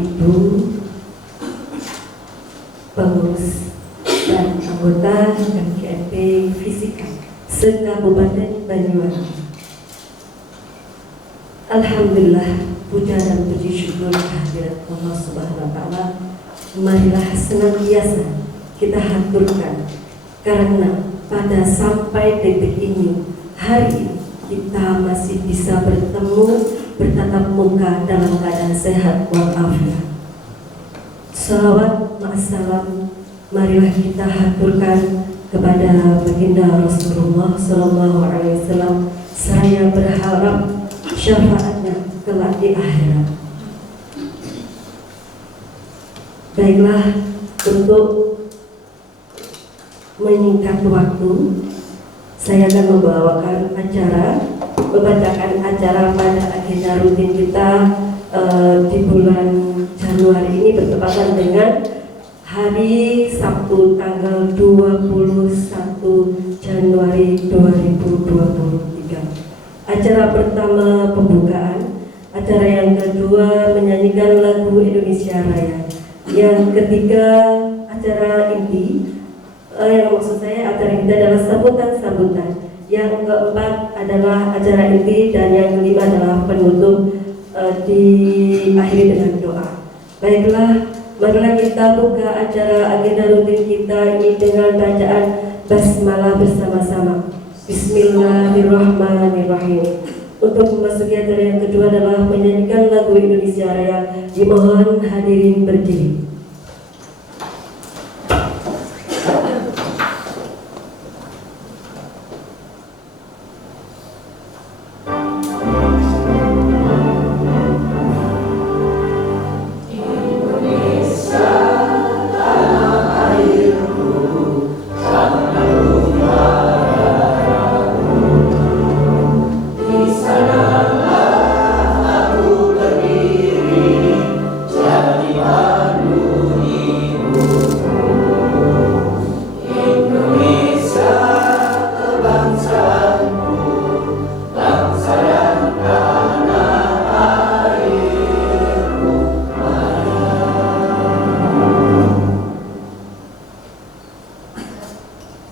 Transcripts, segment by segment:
Ibu, pengurus dan anggota KMP Fisika se-Kabupaten Banyuwangi. Alhamdulillah, puja dan puji syukur kehadirat Allah Subhanahu wa Ta'ala marilah senantiasa kita haturkan, karena pada sampai detik ini, hari ini kita masih bisa bertemu, bertatap muka dalam keadaan sehat walafiat. Salawat ma'assalam marilah kita haturkan kepada baginda Rasulullah SAW. Saya berharap syafaatnya kelak di akhirat. Baiklah, untuk menyingkat waktu, saya akan membawakan membacakan acara pada agenda rutin kita di bulan Januari ini, bertepatan dengan hari Sabtu tanggal 21 Januari 2023. Acara pertama pembukaan, acara yang kedua menyanyikan lagu Indonesia Raya, yang ketiga acara inti, yang maksud saya acara inti adalah sambutan-sambutan, yang keempat adalah acara inti, dan yang kelima adalah penutup diakhiri dengan doa. Baiklah, marilah kita buka acara agenda rutin kita ini dengan bacaan basmalah bersama-sama. Bismillahirrahmanirrahim. Untuk memasuki acara yang kedua adalah menyanyikan lagu Indonesia Raya. Dimohon hadirin berdiri.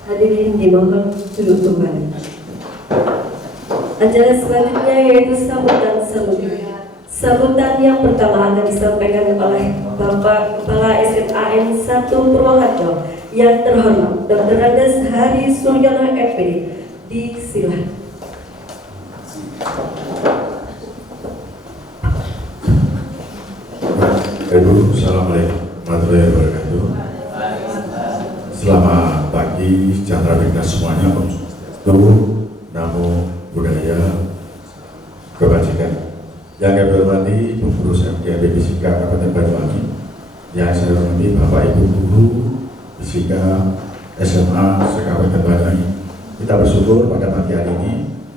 Hadirin dimohon duduk kembali. Acara selanjutnya yaitu sambutan-sambutan. Sambutan yang pertama akan disampaikan oleh Bapak Kepala SMAN 1 Purwoharjo yang terhormat Dr. Andes Hari Suryono FPD. Disilakan. Assalamualaikum warahmatullahi wabarakatuh. Selamat pagi, sejahtera bagi semuanya. Om Swastiastu, Namo Buddhaya, kebajikan. Yang kami hormati pengurus KMP Fisika Kabupaten Banyuwangi, yang saya hormati Bapak Ibu Guru Fisika SMA se-Kabupaten Banyuwangi. Kita bersyukur pada pagi hari ini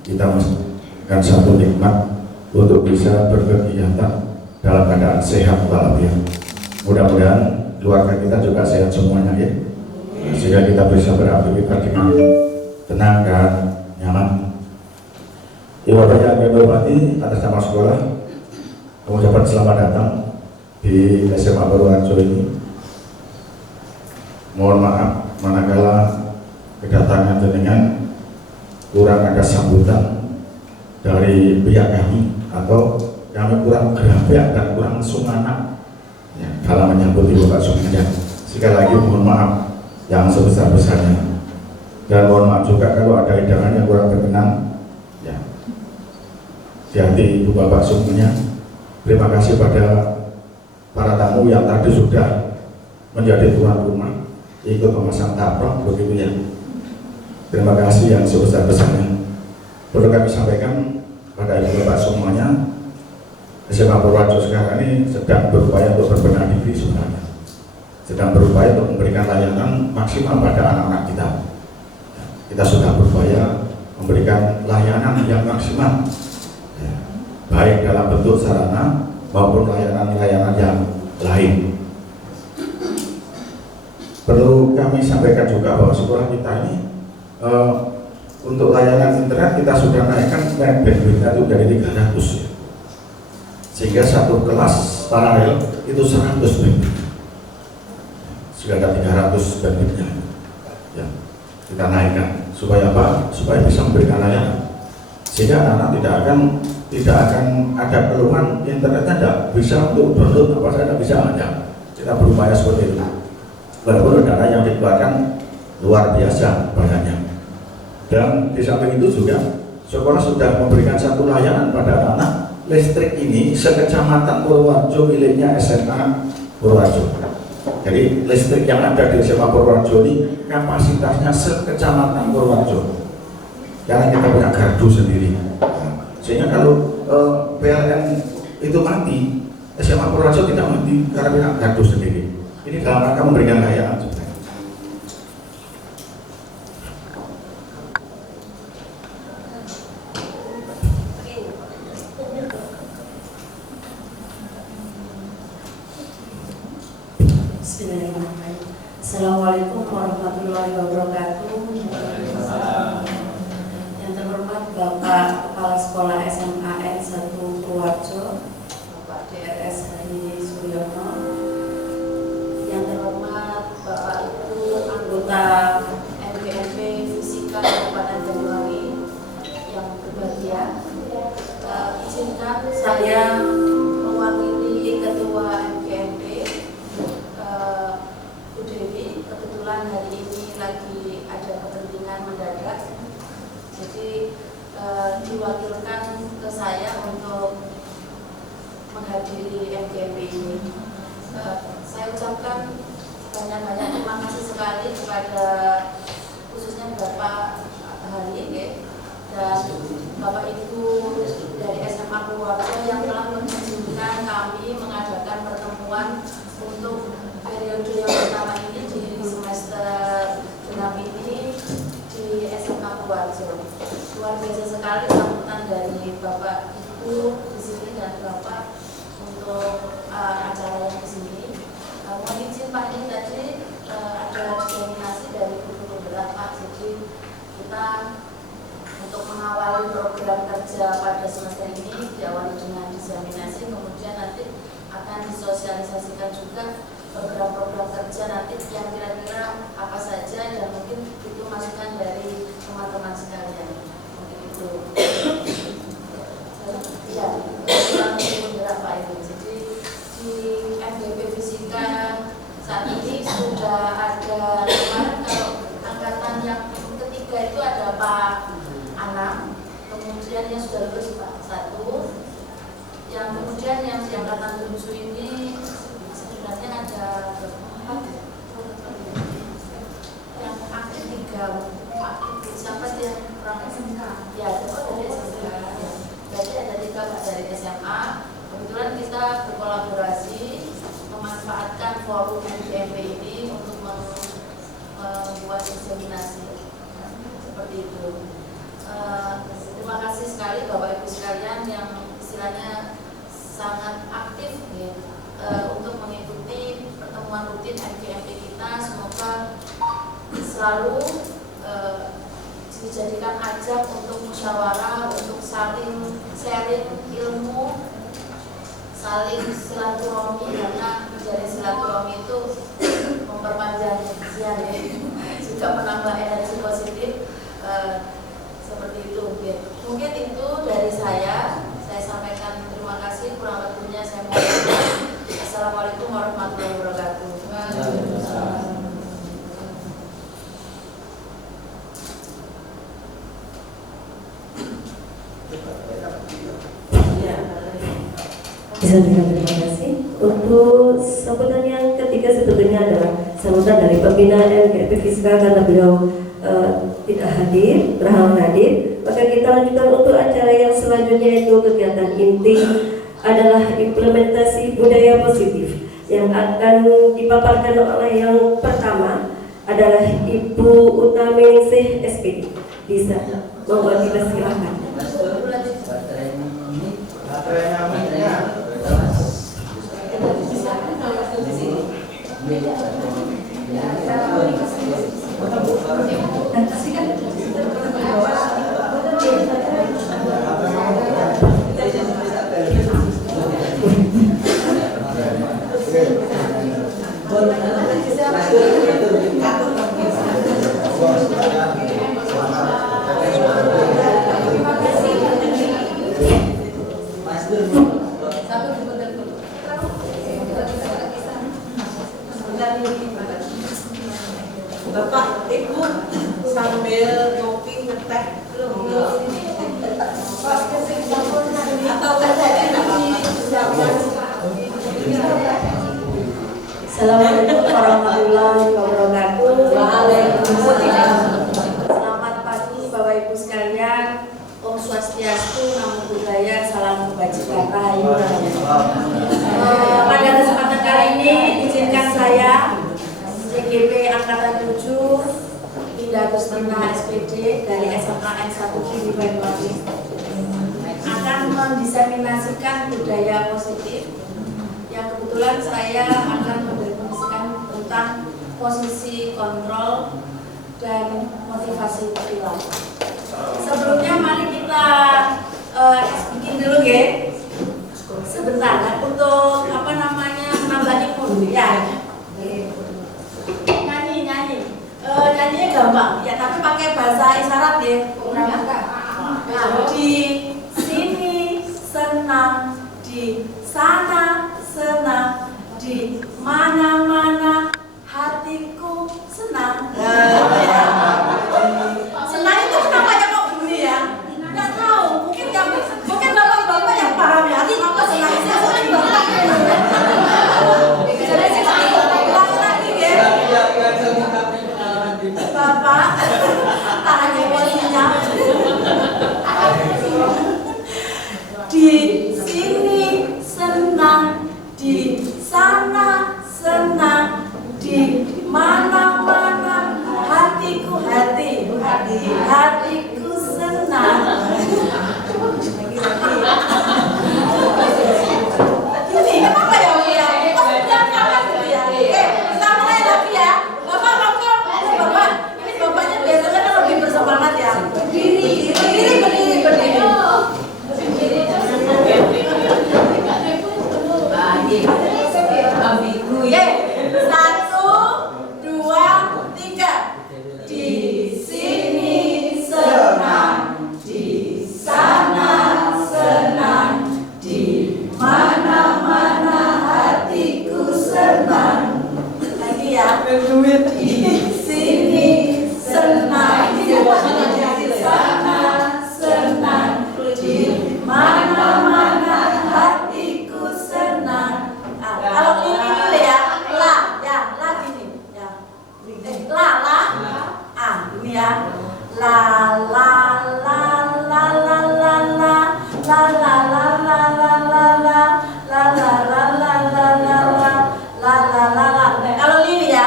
kita mendapatkan satu nikmat untuk bisa berkegiatan dalam keadaan sehat walafiat. Mudah-mudahan keluarga kita juga sehat semuanya, ya, sehingga kita bisa beraktivitas dengan tenang dan nyaman. Ibu yang kami hormati, atas nama sekolah mengucapkan selamat datang di SMA Purwoharjo ini. Mohon maaf manakala kedatangan jenengan kurang ada sambutan dari pihak kami, atau kami kurang gerapak dan kurang sungana, ya, dalam menyambut Ibu Pak Sumanya. Sekali lagi mohon maaf yang sebesar-besarnya, dan mohon maaf juga kalau ada hidangan yang kurang berkenan, ya, di hati Ibu Bapak Sumanya. Terima kasih pada para tamu yang tadi sudah menjadi tuan rumah, ikut memasang taplak begitu, ya. Terima kasih yang sebesar-besarnya. Perlu kami sampaikan pada Ibu Bapak semuanya, SMA Purwoharjo sekarang ini sedang berupaya untuk berbenah diri sebenarnya, sedang berupaya untuk memberikan layanan maksimal pada anak-anak kita. Kita sudah berupaya memberikan layanan yang maksimal, ya, baik dalam bentuk sarana maupun layanan-layanan yang lain. Perlu kami sampaikan juga bahwa sekolah kita ini untuk layanan internet kita sudah naikkan bandwidth-nya itu dari 300, ya. sehingga satu kelas paralel itu 100 bed, sudah ada 300 bednya ya, kita naikkan supaya apa? Supaya bisa memberikan layanan, sehingga anak tidak akan ada keluhan internetnya tidak bisa untuk download apa saja, bisa aja. Kita berupaya seperti itu, walaupun dana yang dikeluarkan luar biasa banyaknya. Dan di samping itu juga sekolah sudah memberikan satu layanan pada anak-anak. Listrik ini sekecamatan Purworejo miliknya SMA Purworejo. Jadi listrik yang ada di SMA Purworejo ini kapasitasnya sekecamatan Purworejo, karena kita punya gardu sendiri. Sehingga kalau PLN itu mati, SMA Purworejo tidak mati karena punya gardu sendiri. Ini dalam rangka memberikan layanan juga. Bismillahirrahmanirrahim. Assalamualaikum warahmatullahi wabarakatuh. Yang terhormat Bapak Kepala Sekolah SMA N1 Purworejo, Bapak DRS Hadi Suryono. Yang terhormat Bapak Ibu anggota MGMP Fisika Kabupaten Banyuwangi yang berbahagia, izinkan saya mewakili Ketua MGMP Bu Dewi. Kebetulan hari ini lagi ada kepentingan mendadak, jadi diwakilkan ke saya untuk menghadiri MGMP ini. Saya ucapkan banyak-banyak terima kasih sekali kepada khususnya Bapak Hari dan Bapak Ibu dari SMA Purworejo yang telah mengizinkan kami mengadakan pertemuan untuk periode yang pertama ini di semester genap ini di SMA Purworejo. Luar biasa sekali sambutan dari Bapak Ibu di sini dan Bapak untuk acara yang di sini. Mohon izin Pak, ini tadi ada dominasi dari guru beberapa, jadi kita untuk mengawali program kerja pada semester ini diawali dengan diseminasi, kemudian nanti akan disosialisasikan juga program-program kerja nanti yang kira-kira apa saja, dan mungkin itu masukan dari teman-teman sekalian. Mungkin itu ya, yang berapa ini. Jadi di MGP Fisika saat ini sudah ada, kemarin kalau angkatan yang ketiga itu ada Pak Anam, kemudian yang sudah lulus Pak 1, yang kemudian yang di angkatan 7 ini sebenarnya ada yang aktif 3, aktif siapa sih yang kurang SMK? Ya, ada dari SMK. Berarti ada 3 Pak dari SMA. Kebetulan kita berkolaborasi memanfaatkan forum MGMP ini untuk membuat diseminasi seperti itu. Terima kasih sekali Bapak Ibu sekalian yang istilahnya sangat aktif ya, untuk mengikuti pertemuan rutin MGMP kita. Semoga selalu dijadikan ajak untuk musyawarah, untuk saling sharing ilmu, saling silaturahmi, karena menjadi silaturahmi itu memperpanjang usia ya, juga menambah energi positif. Seperti itu. Mungkin itu dari saya sampaikan terima kasih, kurang lebihnya saya mohon maaf. Assalamualaikum warahmatullahi wabarakatuh. Terima kasih. Untuk sambutan yang ketiga sebetulnya adalah sambutan dari pembina MGP Fisika, karena beliau tidak hadir, berhalangan hadir. Maka kita lanjutkan untuk acara yang selanjutnya, yaitu kegiatan inti adalah implementasi budaya positif yang akan dipaparkan oleh yang pertama adalah Ibu Utaminingsih SPD. Bisa monggo, kita silakan. Bapak, Ibu sambil ngopi ngeteh atau teh Assalamualaikum warahmatullahi wabarakatuh. Waalaikumsalam. Selamat pagi Bapak Ibu sekalian. Om Swastiastu, Namo Buddhaya, Salam Kebajikan Rahayu. Pada kesempatan kali ini izinkan saya CGP Angkatan 7 Indah Agustina SPD dari SMAN 1 Giri Banyuwangi akan mendiseminasikan budaya positif yang kebetulan saya akan mendiseminasikan tentang posisi kontrol dan motivasi perilaku. Sebelumnya mari kita bikin dulu ya sebentar untuk menambah ilmu ya. Nyanyinya gampang ya, tapi pakai bahasa isyarat ya. Nah, di sini senang, di sana senang, di mana-mana hatiku senang. Senang itu kenapa ya kok bunyi ya? Nggak tahu, mungkin bapak-bapak yang paham ya. Kenapa senang itu Bapak, tangannya posisinya. Di sini senang, di sana senang, di mana-mana hatiku senang. Ini kenapa ya? Kita mulai lagi ya. Bapak, ini bapaknya biasanya kan lebih bersemangat ya. Berdiri. Oke, 1, 2, 3. Di sini senang, di sana senang, di mana-mana hatiku senang. Lagi ya. Di sini senang, di sana senang, di mana-mana hatiku senang. Kalau ini ya, la gini ya. Ini ya. La kalau lili ya,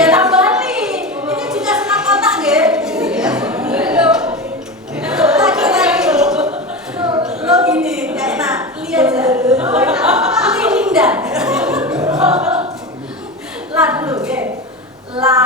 ya tambah li. Ini juga senang kotak nggih. Lo gini, nggak enak, lihat aja. Ini indah. La dulu, ya. La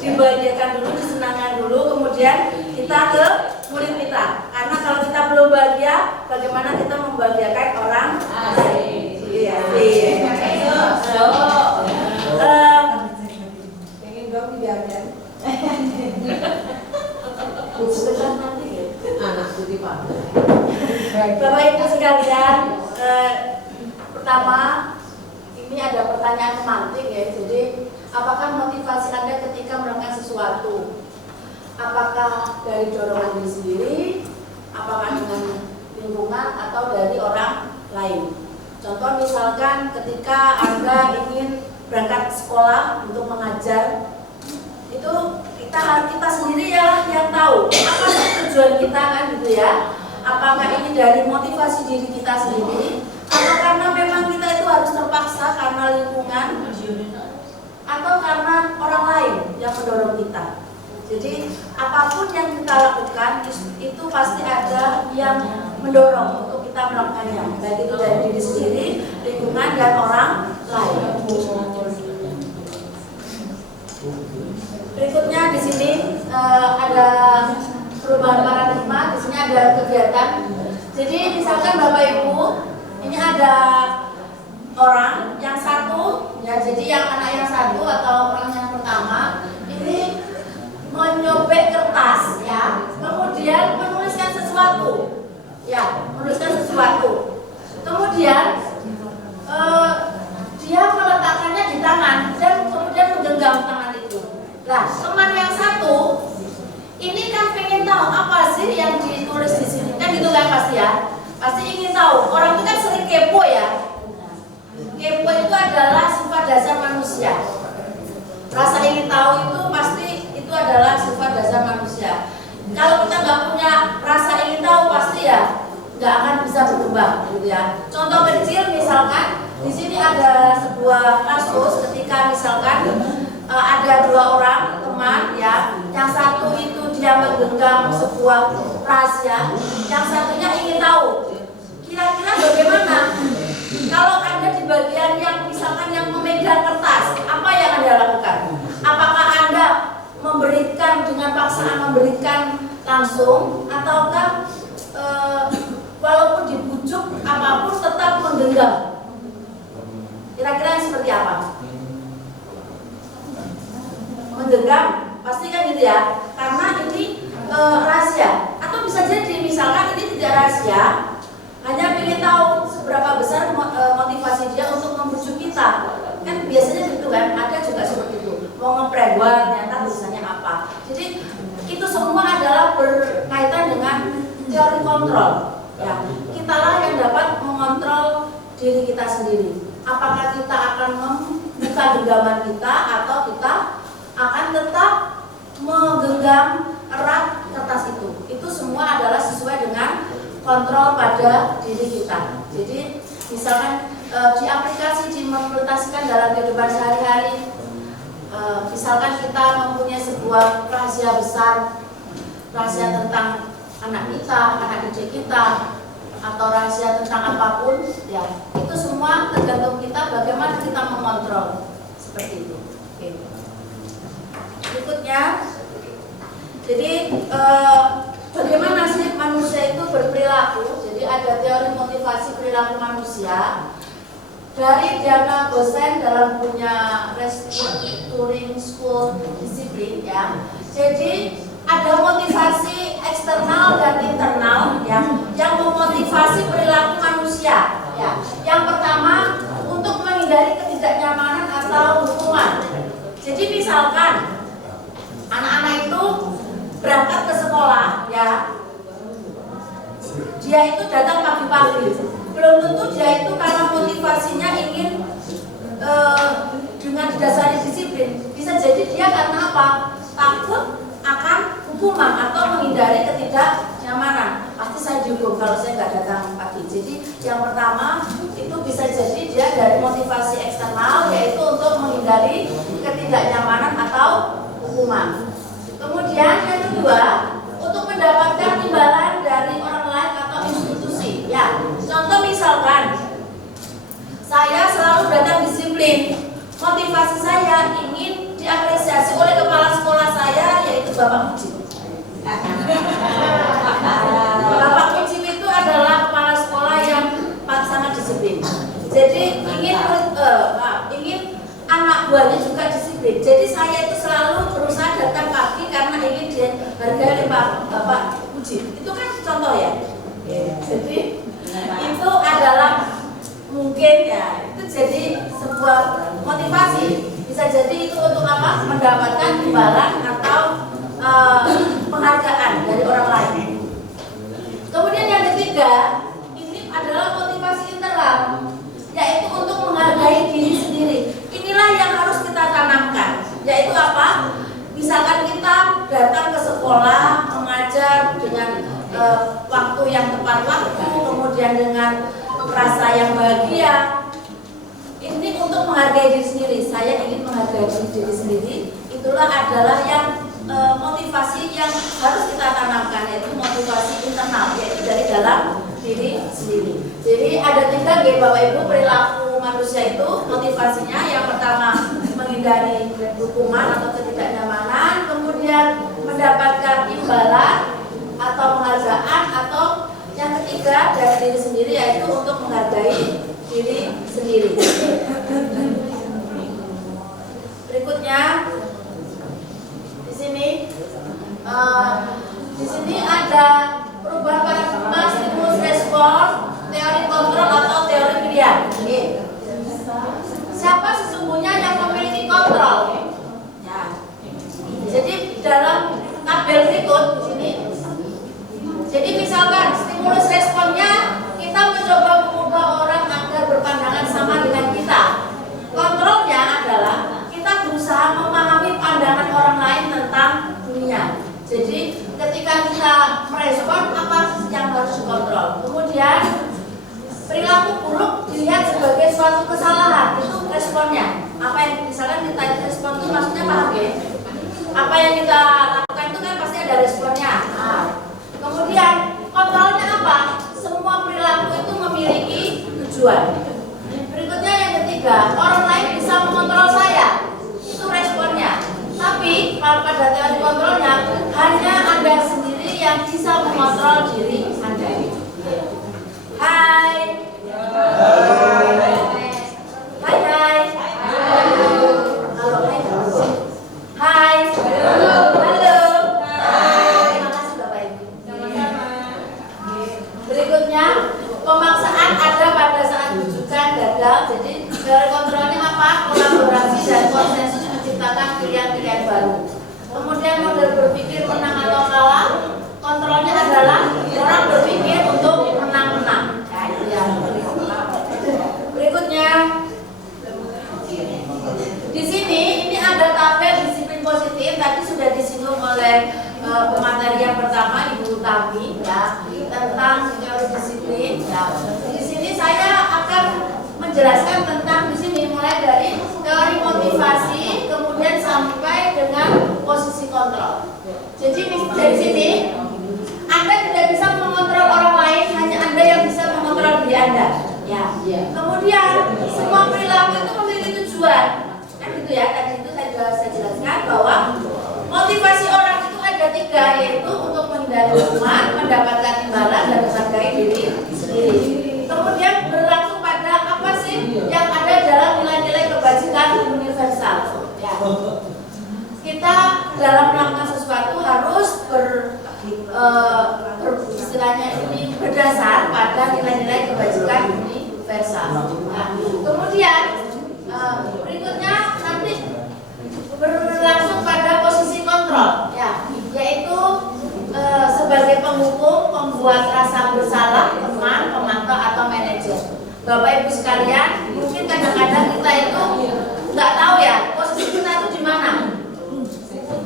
dibahagiakan dulu, disenangkan dulu, kemudian kita ke murid kita. Karena kalau kita belum bahagia, bagaimana kita membahagiakan orang lain? Iya. Pengen dong dibiarkan. Sebentar nanti ya. Anak putih Pak. Bapak Ibu sekalian, pertama ini ada pertanyaan pemantik ya. Jadi, apakah motivasi Anda ketika melakukan sesuatu? Apakah dari dorongan diri sendiri, apakah dengan lingkungan atau dari orang lain? Contoh misalkan ketika Anda ingin berangkat sekolah untuk mengajar, itu kita sendiri ya yang tahu apa sih tujuan kita kan gitu ya. Apakah ini dari motivasi diri kita sendiri atau karena memang kita itu harus terpaksa karena lingkungan atau karena orang lain yang mendorong kita. Jadi apapun yang kita lakukan itu pasti ada yang mendorong untuk kita melakukannya, baik itu dari diri sendiri, lingkungan dan orang lain. Berikutnya di sini ada perubahan paradigma. Di sini ada kegiatan. Jadi misalkan Bapak Ibu, ini ada orang yang satu, ya jadi yang anak yang satu atau orang yang pertama ini menyobek kertas, ya, kemudian menuliskan sesuatu, ya, menuliskan sesuatu. Kemudian dia meletakkannya di tangan dan kemudian menggenggam tangan itu. Nah, teman yang satu ini kan pengen tahu apa sih yang ditulis di sini, kan gitu kan pasti ya, pasti ingin tahu. Orang itu kan sering kepo ya. Kepo itu adalah sifat dasar manusia. Rasa ingin tahu itu pasti itu adalah sifat dasar manusia. Kalau kita nggak punya rasa ingin tahu pasti ya nggak akan bisa berkembang, gitu ya. Contoh kecil misalkan di sini ada sebuah kasus ketika misalkan ada dua orang teman ya, yang satu itu dia menggenggam sebuah rahasia, yang satunya ingin tahu kira-kira bagaimana kalau Anda di bagian yang misalkan yang memegang kertas, apa yang Anda lakukan? Apakah Anda memberikan dengan paksaan, memberikan langsung, ataukah walaupun dibujuk apapun tetap menggenggam? Kira-kira yang seperti apa? Menggenggam, pasti kan gitu ya, karena ini rahasia. Atau bisa jadi misalkan ini tidak rahasia, hanya ingin tahu seberapa besar motivasi dia untuk membujuk kita. Kan biasanya gitu kan, ada juga seperti itu. Mau ngeprank, wah ternyata tulisannya apa. Jadi itu semua adalah berkaitan dengan teori kontrol. Ya, kitalah yang dapat mengontrol diri kita sendiri. Apakah kita akan membuka genggaman kita atau kita akan tetap menggenggam erat kertas itu. Itu semua adalah sesuai dengan kontrol pada diri kita. Jadi misalkan diaplikasi, diimplementasikan dalam kehidupan sehari-hari. Misalkan kita mempunyai sebuah rahasia besar, rahasia tentang anak kita, anak didik kita, atau rahasia tentang apapun, ya itu semua tergantung kita bagaimana kita mengontrol seperti itu. Oke. Berikutnya, jadi bagaimana sih manusia itu berperilaku? Jadi ada teori motivasi perilaku manusia dari Diana Gosen dalam punya Restructuring School Discipline ya. Jadi ada motivasi eksternal dan internal ya, yang memotivasi perilaku manusia ya. Yang pertama untuk menghindari ketidaknyamanan atau hukuman. Jadi misalkan anak-anak itu berangkat ke sekolah ya, dia itu datang pagi-pagi, belum tentu dia itu karena motivasinya ingin dengan didasari disiplin. Bisa jadi dia karena apa? Takut akan hukuman atau menghindari ketidaknyamanan. Pasti saya dihukum kalau saya nggak datang pagi. Jadi yang pertama itu bisa jadi dia dari motivasi eksternal, yaitu untuk menghindari ketidaknyamanan atau hukuman. Kemudian yang kedua, untuk mendapatkan imbalan dari orang lain atau institusi. Ya, contoh misalkan saya selalu datang disiplin, motivasi saya ingin diapresiasi oleh kepala sekolah Bapak uji. Itu kan contoh ya. Jadi itu adalah mungkin ya itu jadi sebuah motivasi. Bisa jadi itu untuk apa? Mendapatkan imbalan atau penghargaan dari orang lain. Kemudian yang ketiga, ini adalah motivasi internal, yaitu untuk menghargai diri sendiri. Inilah yang harus kita tanamkan, yaitu apa? Misalkan kita datang ke sekolah mengajar dengan waktu yang tepat waktu, kemudian dengan rasa yang bahagia. Ini untuk menghargai diri sendiri. Saya ingin menghargai diri sendiri. Itulah adalah yang motivasi yang harus kita tanamkan, yaitu motivasi internal, yaitu dari dalam diri sendiri. Jadi ada 3 Bapak Ibu perilaku manusia itu motivasinya. Yang pertama menghindari hukuman atau ketidaknyamanan, kemudian mendapatkan imbalan atau penghargaan, atau yang ketiga dari diri sendiri yaitu untuk menghargai diri sendiri. Berikutnya di sini ada perubahan paradigma stimulus respon, teori kontrol atau teori pilihan. Siapa sesungguhnya yang memiliki kontrol? Ya. Jadi dalam tabel berikut di sini. Jadi misalkan stimulus responnya kita mencoba mengubah orang agar berpandangan sama dengan kita. Kontrolnya adalah kita berusaha memahami pandangan orang lain tentang dunia. Jadi ketika kita merespon apa yang harus dikontrol. Kemudian perilaku buruk dilihat sebagai suatu kesalahan, itu responnya. Apa yang misalkan kita respon itu maksudnya paham ya? Apa yang kita lakukan itu kan pasti ada responnya. Kemudian kontrolnya apa? Semua perilaku itu memiliki tujuan. Berikutnya yang ketiga, orang lain bisa mengontrol saya. Itu responnya. Tapi pada teori kontrolnya hanya Anda sendiri yang bisa mengontrol diri Anda. Hai. Hai. Halo. Hai. Halo. Terima kasih Bapak Ibu. Berikutnya, pemaksaan ada pada saat rujukan gagal. Jadi teori kontrolnya apa? Kolaborasi dan konsensus menciptakan pilihan-pilihan baru. Kemudian model berpikir menang atau kalah. Kontrolnya adalah orang berpikir untuk menang-menang. Nah, itu yang berikutnya. Di sini ini ada tabel disiplin positif. Tadi sudah disinggung oleh pemateri yang pertama Ibu Tami ya tentang teori disiplin. Ya. Di sini saya akan menjelaskan tentang di sini mulai dari teori motivasi kemudian sampai dengan posisi kontrol. Jadi dari sini Anda tidak bisa mengontrol orang lain, hanya Anda yang bisa mengontrol diri Anda. Ya. Kemudian semua perilaku itu memiliki tujuan. Kan gitu ya. Tadi itu saya jelaskan bahwa motivasi orang itu ada 3, yaitu untuk menghindari hukuman, mendapatkan imbalan dan menghargai diri sendiri. Kemudian berlangsung pada apa sih yang ada dalam nilai-nilai kebajikan universal. Ya. Kita dalam melakukan sesuatu harus istilahnya ini berdasar pada nilai-nilai kebajikan universal. Nah, kemudian berikutnya nanti berlangsung pada posisi kontrol, ya, yaitu sebagai penghukum, pembuat rasa bersalah, teman, pemantau atau manajer. Bapak Ibu sekalian, mungkin kadang-kadang kita itu nggak tahu ya posisi kita itu di mana.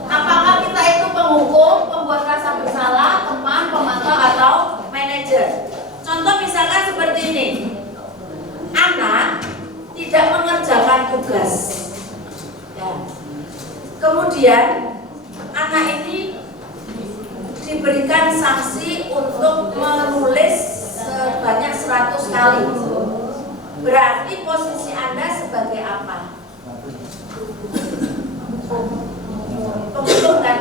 Apakah kita itu penghukum, pembuat rasa bersalah, teman, pemantau atau manajer? Contoh misalkan seperti ini, anak tidak mengerjakan tugas. Ya. Kemudian anak ini diberikan sanksi untuk menulis sebanyak 100 kali. Berarti posisi Anda sebagai apa? Penghukum kan?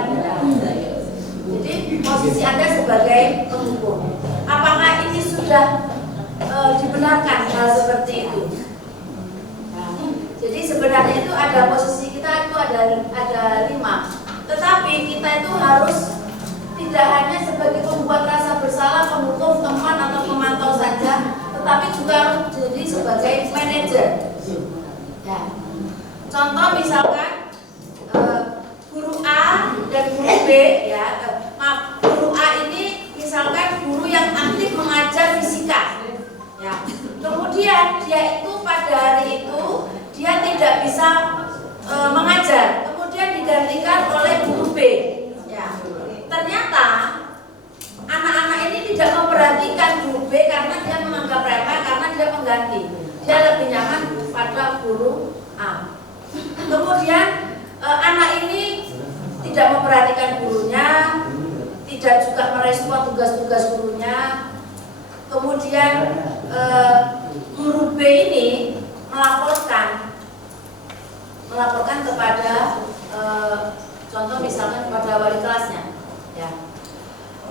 Jadi posisi Anda sebagai penghukum. Apakah ini sudah dibenarkan hal seperti itu? Jadi sebenarnya itu ada posisi kita itu ada 5. Tetapi kita itu harus tidak hanya sebagai pembuat rasa bersalah, penghukum, teman atau pemantau saja, tetapi juga harus jadi sebagai manajer. Ya. Contoh misalkan guru A dan guru B, ya, guru A ini misalkan guru yang aktif mengajar fisika, ya. Kemudian dia itu pada hari itu dia tidak bisa mengajar, kemudian digantikan oleh guru B. Ya. Ternyata anak-anak ini tidak memperhatikan guru B karena dia menganggap remeh, karena dia mengganti. Dia lebih nyaman pada guru A. Kemudian anak ini tidak memperhatikan gurunya, tidak juga merespon tugas-tugas gurunya. Kemudian guru B ini melaporkan kepada contoh misalnya kepada wali kelasnya, ya.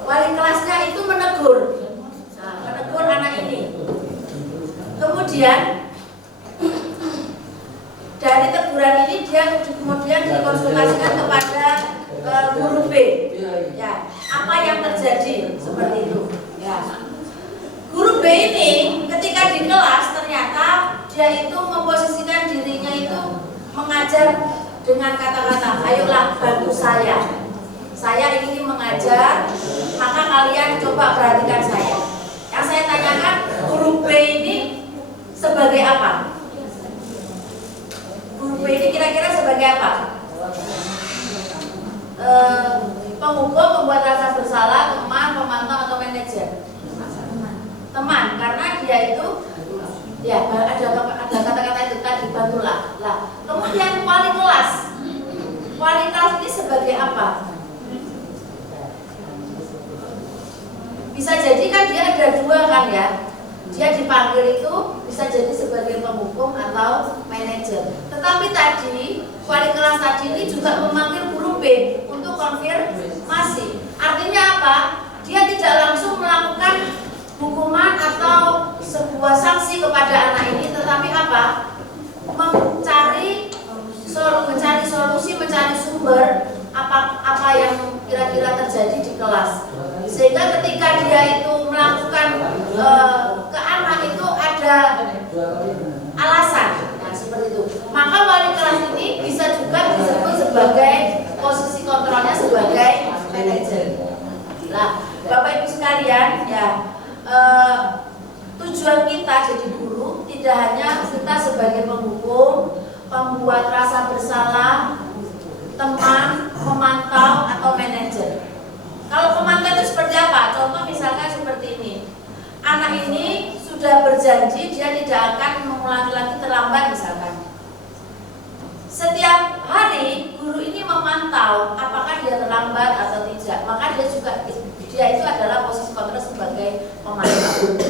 Wali kelasnya itu menegur anak ini. Kemudian dari teguran ini dia kemudian dikonsultasikan kepada guru B, ya, apa yang terjadi seperti itu, ya. Guru B ini ketika di kelas ternyata dia itu memposisikan dirinya itu mengajar dengan kata-kata, ayolah bantu saya ingin mengajar, maka kalian coba perhatikan saya. Yang saya tanyakan, guru B ini sebagai apa? Guru B ini kira-kira sebagai apa? Penghukum, pembuat rasa bersalah, teman, pemantau atau manajer? Teman, karena dia itu ya ada kata-kata itu tadi, bantulah. Lah, kemudian wali kelas ini sebagai apa? Bisa jadi kan dia ada dua kan ya. Dia dipanggil itu bisa jadi sebagai penghukum atau manajer. Tetapi tadi wali kelas tadi ini juga memanggil guru B untuk konfirmasi. Artinya apa? Dia tidak langsung melakukan hukuman atau sebuah sanksi kepada anak ini, tetapi apa? Mencari solusi, mencari sumber apa yang kira-kira terjadi di kelas. Sehingga ketika dia itu melakukan ke anak itu ada alasan, nah seperti itu. Maka wali kelas ini bisa juga disebut sebagai posisi kontrolnya sebagai manajer. Nah, Bapak Ibu sekalian, ya. Tujuan kita jadi guru tidak hanya kita sebagai penghukum, pembuat rasa bersalah, teman, pemantau atau manajer. Kalau pemantau itu seperti apa? Contoh misalkan seperti ini. Anak ini sudah berjanji dia tidak akan mengulangi lagi terlambat misalkan. Setiap hari guru ini memantau apakah dia terlambat atau tidak. Maka dia itu adalah posisi kontrol sebagai pemantau.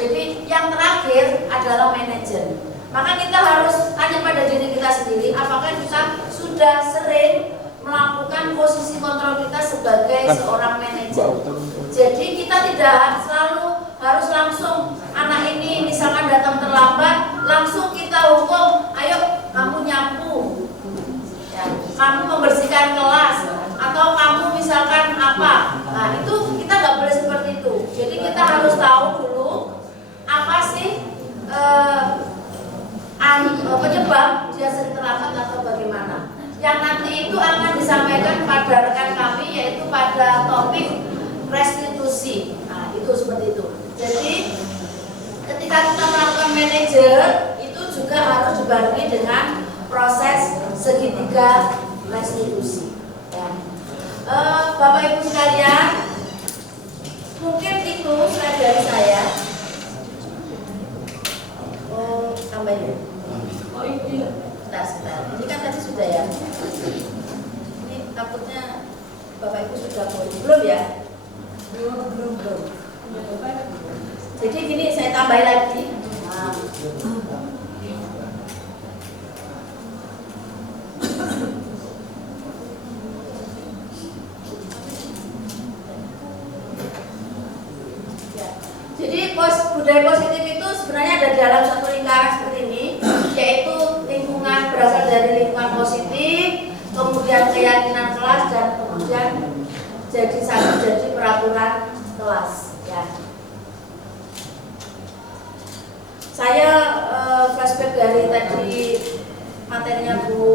Jadi yang terakhir adalah manajer. Maka kita harus tanya pada diri kita sendiri, apakah kita sudah sering melakukan posisi kontrol kita sebagai seorang manajer. Jadi kita tidak selalu harus langsung anak ini misalkan datang terlambat langsung kita hukum, ayo kamu nyapu, ya, kamu membersihkan kelas, atau kamu misalkan apa. Nah itu kita nggak boleh seperti itu. Jadi kita harus tahu dulu apa sih penyebab dia sering terlambat atau bagaimana. Yang nanti itu akan disampaikan pada rekan kami, yaitu pada topik restitusi. Nah itu seperti itu. Jadi ketika kita melakukan manajer itu juga harus dibarengi dengan proses segitiga restitusi. Ya. Bapak Ibu sekalian, mungkin itu slide dari saya. Oh, tambahin. Oh ini, sebentar. Ini kan tadi sudah ya. Ini takutnya Bapak Ibu sudah belum ya? Belum. Jadi gini saya tambahin lagi. Nah. Jadi budaya positif itu sebenarnya ada dalam satu lingkaran seperti ini, yaitu lingkungan berasal dari lingkungan positif, kemudian keyakinan kelas, dan kemudian jadi peraturan kelas ya. Saya flashback dari tadi materinya Bu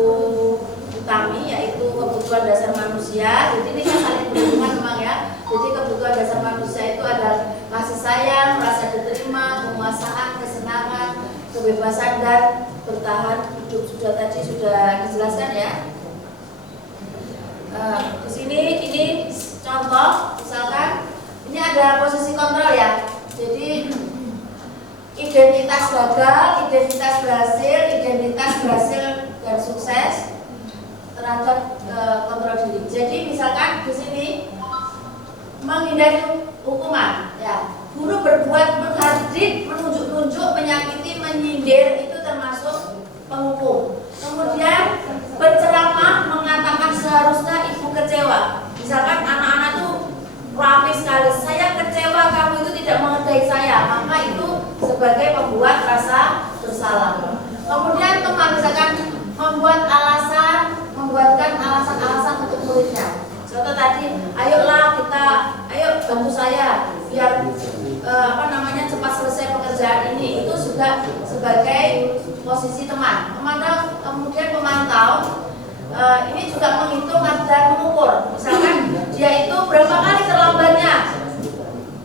Utami, yaitu kebutuhan dasar manusia. Jadi ini kan saling berhubungan memang ya. Jadi kebutuhan dasar manusia itu ada kasih sayang, rasa diterima, penguasaan, kesenangan, kebebasan dan bertahan hidup. Tadi sudah dijelaskan ya. Di sini ini contoh, misalkan ini ada posisi kontrol ya. Jadi identitas gagal, identitas berhasil dan sukses terhadap kontrol diri. Jadi misalkan di sini menghindari hukuman, ya. Guru berbuat menghardik, menunjuk-nunjuk, menyakiti, menyindir itu termasuk penghukum. Kemudian berceramah mengatakan seharusnya ibu kecewa. Misalkan anak-anak tuh ramai sekali, saya kecewa kamu itu tidak menghargai saya, maka itu sebagai membuat rasa bersalah. Kemudian teman misalkan membuatkan alasan-alasan untuk muridnya. Contoh tadi, ayolah ayo bantu saya biar cepat selesai pekerjaan ini. Itu juga sebagai posisi teman. Kemudian pemantau ini juga menghitung dan mengukur. Misalkan dia itu berapa kali terlambatnya,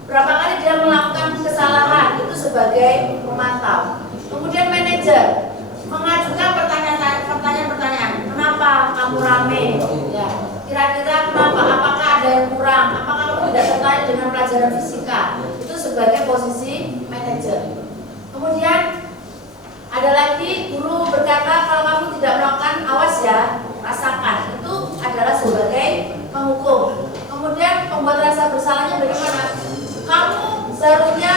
berapa kali dia melakukan kesalahan, itu sebagai pemantau. Kemudian manajer mengajukan pertanyaan-pertanyaan. Kenapa kamu rame? Ya. Kira-kira kenapa? Apakah ada yang kurang? Apakah kamu tidak tertarik dengan pelajaran fisika? Itu sebagai posisi manajer. Kemudian ada lagi guru berkata kalau kamu tidak melakukan, awas ya, rasakan. Itu adalah sebagai penghukum. Kemudian pembuat rasa bersalahnya bagaimana? Kamu seharusnya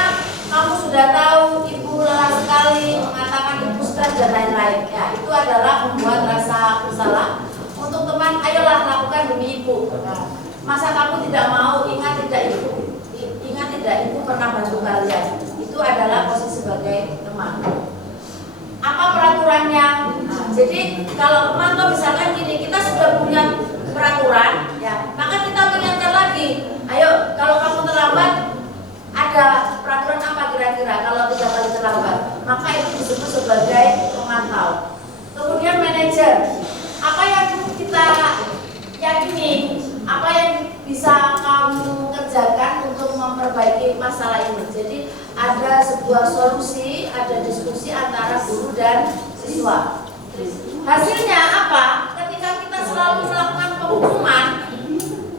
kamu sudah tahu ibu lelah sekali, mengatakan ibu stres dan lain-lain. Ya, itu adalah membuat rasa bersalah. Untuk teman, ayolah lakukan demi ibu. Nah, masa kamu tidak mau? Ingat tidak ibu pernah bantu kalian. Itu adalah posisi sebagai teman. Apa peraturannya? Nah, jadi kalau pemantau misalkan gini, kita sudah punya peraturan, ya, maka kita mengingatkan lagi. Ayo, kalau kamu terlambat, ada peraturan apa kira-kira kalau 3 kali terlambat? Maka itu disebut sebagai pemantau. Kemudian manajer, apa yang kita yakini, apa yang bisa kamu kerjakan untuk memperbaiki masalah ini. Jadi ada sebuah solusi, ada diskusi antara guru dan siswa. Hasilnya apa? Ketika kita selalu melakukan penghukuman,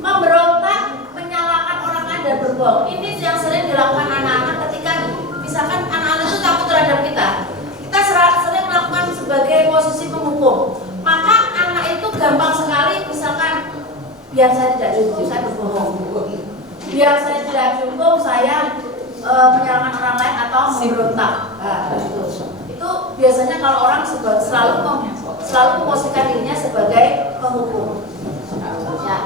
memberontak, menyalahkan orang lain dan berbohong. Ini yang sering dilakukan anak-anak ketika misalkan anak-anak itu takut terhadap kita. Kita sering melakukan sebagai posisi penghukum. Maka anak itu gampang sekali, misalkan biar saya tidak dihukum, saya berbohong. Biar saya tidak dihukum, saya menyalahkan orang lain atau memberontak. Nah, itu biasanya kalau orang selalu memposisikan dirinya sebagai penghukum. Ya.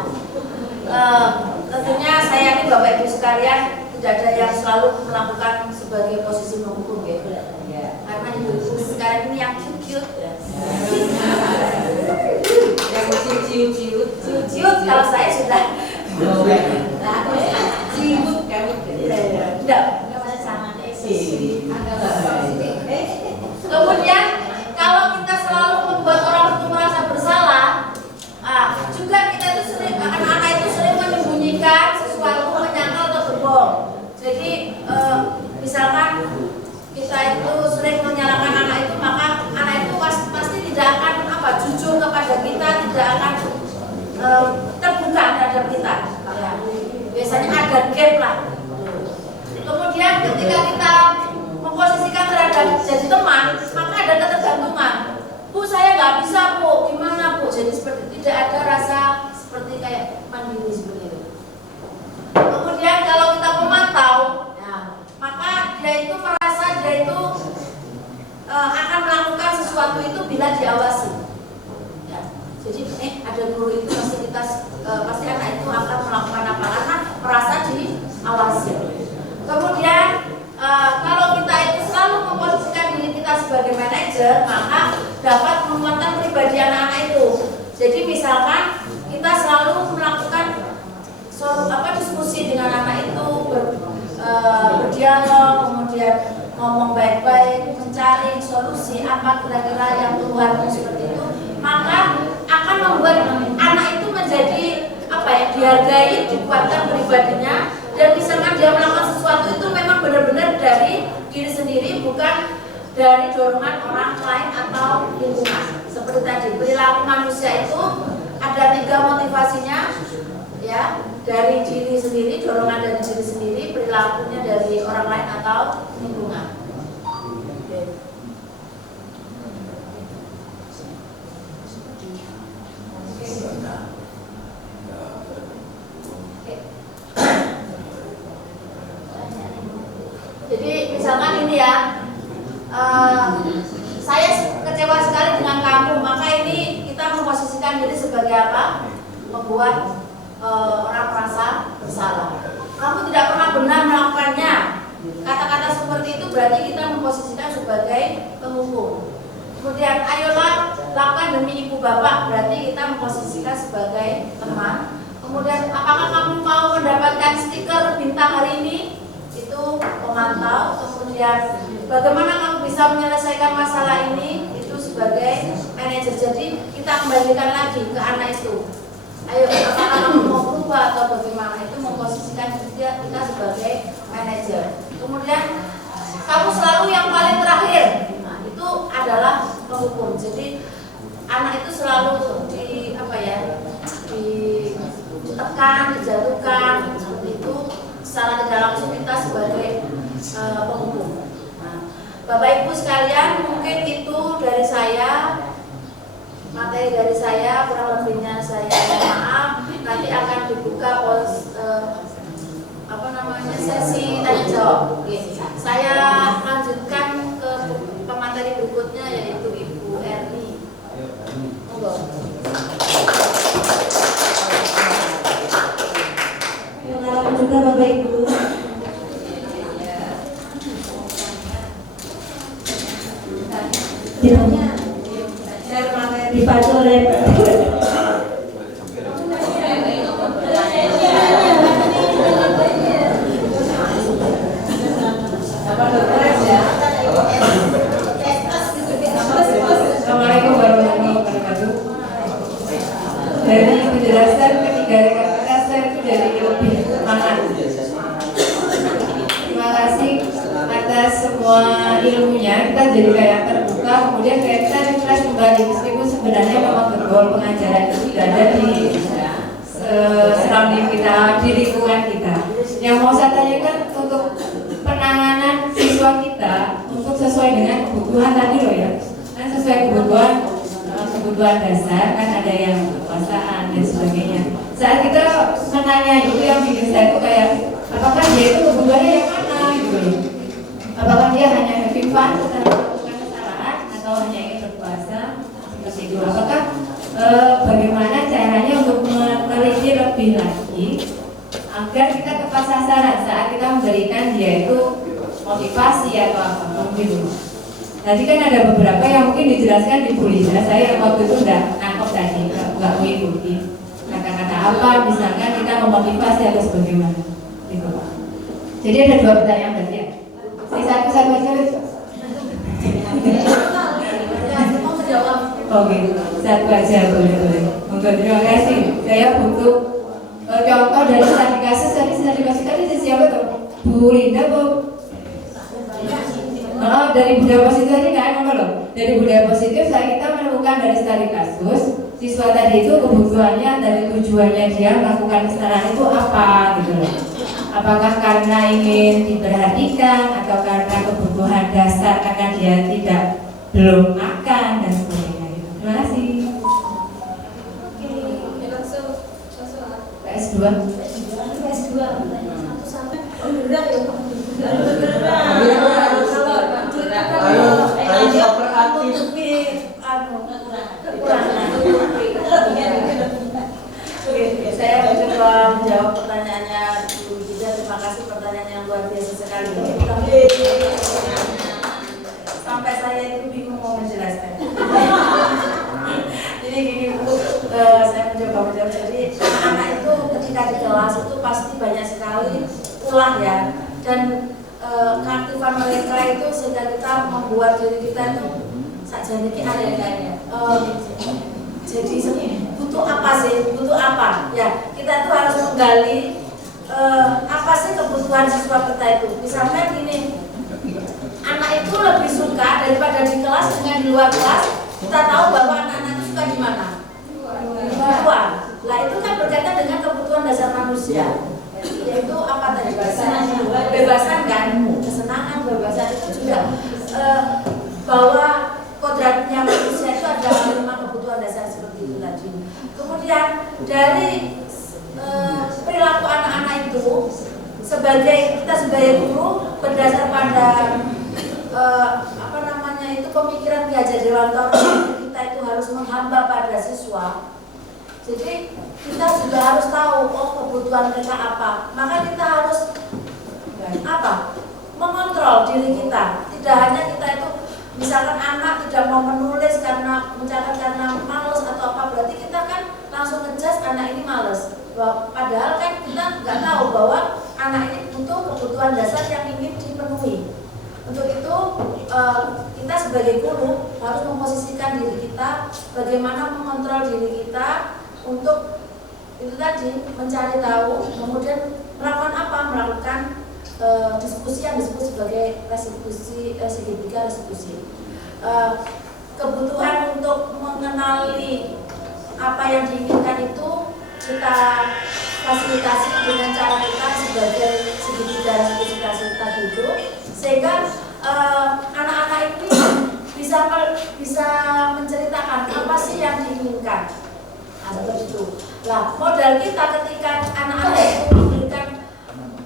Tentunya saya yakin Bapak Ibu sekalian tidak ada yang selalu melakukan sebagai posisi penghukum, gitu. Karena ibu-ibu sekarang ini yang cute-cute, ya. Yang masih ciut-ciut. Kalau saya sudah Ciut kamu. tidak sama. Kemudian kalau kita selalu membuat orang itu merasa bersalah, juga kita itu sering, anak-anak itu sering menyembunyikan sesuatu, menyangkal atau berbohong. Jadi misalkan kita itu sering menyalahkan anak itu, maka anak itu pasti tidak akan jujur kepada kita, tidak akan terbuka terhadap kita. Ya. Biasanya ada gap lah. Kemudian ketika kita memposisikan terhadap jadi teman, maka ada ketergantungan. Bu, saya nggak bisa, Bu. Gimana, Bu? Jadi seperti tidak ada rasa seperti kayak mandiri seperti itu. Kemudian kalau kita memantau, ya, maka dia itu merasa dia itu akan melakukan sesuatu itu bila diawasi. Ya. Jadi ada guru itu pasti anak itu akan melakukan apa karena merasa diawasi. Kemudian kalau kita itu selalu memposisikan diri kita sebagai manajer, maka dapat menguatkan pribadi anak-anak itu. Jadi misalkan kita selalu melakukan ngomong baik-baik, mencari solusi apa kira-kira yang keluarnya seperti itu, maka akan membuat anak itu menjadi apa ya, dihargai, dikuatkan pribadinya, dan misalkan dia melakukan sesuatu itu memang benar-benar dari diri sendiri, bukan dari dorongan orang lain atau lingkungan. Seperti tadi, perilaku manusia itu ada 3 motivasinya, ya, dari diri sendiri, dorongan dari diri sendiri, perilakunya dari orang lain atau lingkungan. Jadi misalkan ini ya, saya kecewa sekali dengan kamu, maka ini kita memposisikan diri sebagai apa? Membuat orang merasa bersalah. Kamu tidak pernah benar melakukannya. Kata-kata seperti itu berarti kita memposisikan sebagai penghukum. Kemudian ayolah lakukan demi ibu bapak, berarti kita memposisikan sebagai teman. Kemudian apakah kamu mau mendapatkan stiker bintang hari ini? Itu pemantau. Kemudian bagaimana kamu bisa menyelesaikan masalah ini? Itu sebagai manajer. Jadi kita kembalikan lagi ke anak itu. Ayo, apakah kamu mau berubah atau bagaimana? Itu memposisikan kita sebagai manajer. Kemudian kamu selalu yang paling terakhir. Nah, itu adalah penghukum. Jadi anak itu selalu ditekan, dijatuhkan seperti itu. Secara tidak langsung kita sebagai penghukum. Nah, Bapak Ibu sekalian, mungkin itu dari saya, materi dari saya, kurang lebihnya saya maaf. Nanti akan dibuka sesi tanya jawab. Saya lanjutkan ke pemateri berikutnya, yaitu Ibu Erni. Monggo. Selamat juga Bapak Ibu. Dipandu oleh Assalamualaikum warahmatullahi wabarakatuh. Dari penjelasan ketiga rekan kita, saya jadi lebih semangat. Terima kasih atas semua ilmunya. Kita jadi kayak terbuka, kemudian kayak kita refresh kembali, meskipun sebenarnya memang betul pengajaran itu tidak ada di surrounding kita, di lingkungan kita. Yang mau saya tanyakan untuk penanganan siswa kita untuk sesuai dengan kebutuhan tadi loh ya, kan sesuai kebutuhan dasar, kan ada yang kekuasaan dan sebagainya. Saat kita menanya itu, yang bikin saya itu kayak apakah dia itu kebutuhannya yang mana gitu loh. Apakah dia hanya having fun setelah melakukan kesalahan atau hanya ingin berkuasa seperti itu. Apakah bagaimana caranya untuk meneliti lebih lagi agar kita tepat sasaran saat kita memberikan dia itu motivasi atau apapun gitu. Tadi kan ada beberapa yang mungkin dijelaskan di Bu Lina, saya waktu itu nggak nangkep tadi, nggak mengikuti kata-kata apa, misalkan kita memotivasi atau sebagaimana gitu. Jadi ada 2 pertanyaan berarti ya. Satu aja. Oke, satu aja boleh. Monggo, terima kasih. Saya butuh contoh dari studi kasus tadi siapa tuh? Bu Linda Bu? Dari budaya positif tadi kan, loh. Dari budaya positif kita menemukan dari studi kasus siswa tadi itu kebutuhannya dari tujuannya dia melakukan kesalahan itu apa gitu loh. Apakah karena ingin diperhatikan atau karena kebutuhan dasar karena dia belum makan dan sebagainya gitu. Terima kasih. PS2. Saya mencoba menjawab pertanyaannya Bu Gida. Terima kasih, pertanyaan yang luar biasa sekali. Sampai saya itu bingung mau menjelaskan. Jadi gini Bu, saya mencoba menjawab. Jadi anak-anak itu ketika di kelas itu pasti banyak sekali ulah ya, dan keaktifan mereka itu sehingga kita membuat diri kita itu sajane iki ada jadi butuh apa sih? Butuh apa? Ya, kita itu harus menggali apa sih kebutuhan siswa kita itu. Misalnya gini, anak itu lebih suka daripada di kelas dengan di luar kelas. Kita tahu bahwa anak-anak itu suka di mana? Di luar. Lah itu kan berkaitan dengan kebutuhan dasar manusia. Yaitu apa tadi? Kebebasan kan? Kesenangan, kebebasan itu juga bahwa kodratnya manusia itu ada 5 kebutuhan dasar seperti itu tadi. Kemudian dari perilaku anak-anak itu kita sebagai guru berdasar pada pemikiran Ki Hajar Dewantara kita itu harus menghamba pada siswa. Jadi kita sudah harus tahu kebutuhan mereka apa. Maka kita harus mengontrol diri kita. Tidak hanya kita itu misalkan anak tidak mau menulis karena mencatat karena malas atau apa, berarti kita kan langsung ngejudge anak ini malas. Padahal kan kita nggak tahu bahwa anak ini butuh kebutuhan dasar yang ingin dipenuhi. Untuk itu kita sebagai guru harus memposisikan diri kita bagaimana mengontrol diri kita untuk itu tadi mencari tahu, kemudian melakukan apa? Melakukan diskusi yang disebut sebagai segitiga restitusi. Kebutuhan untuk mengenali apa yang diinginkan itu kita fasilitasi dengan cara kita sebagai segitiga restitusi tadi itu, sehingga anak-anak ini bisa menceritakan apa sih yang diinginkan. Seperti itu. Lah, modal kita ketika anak-anak itu memberikan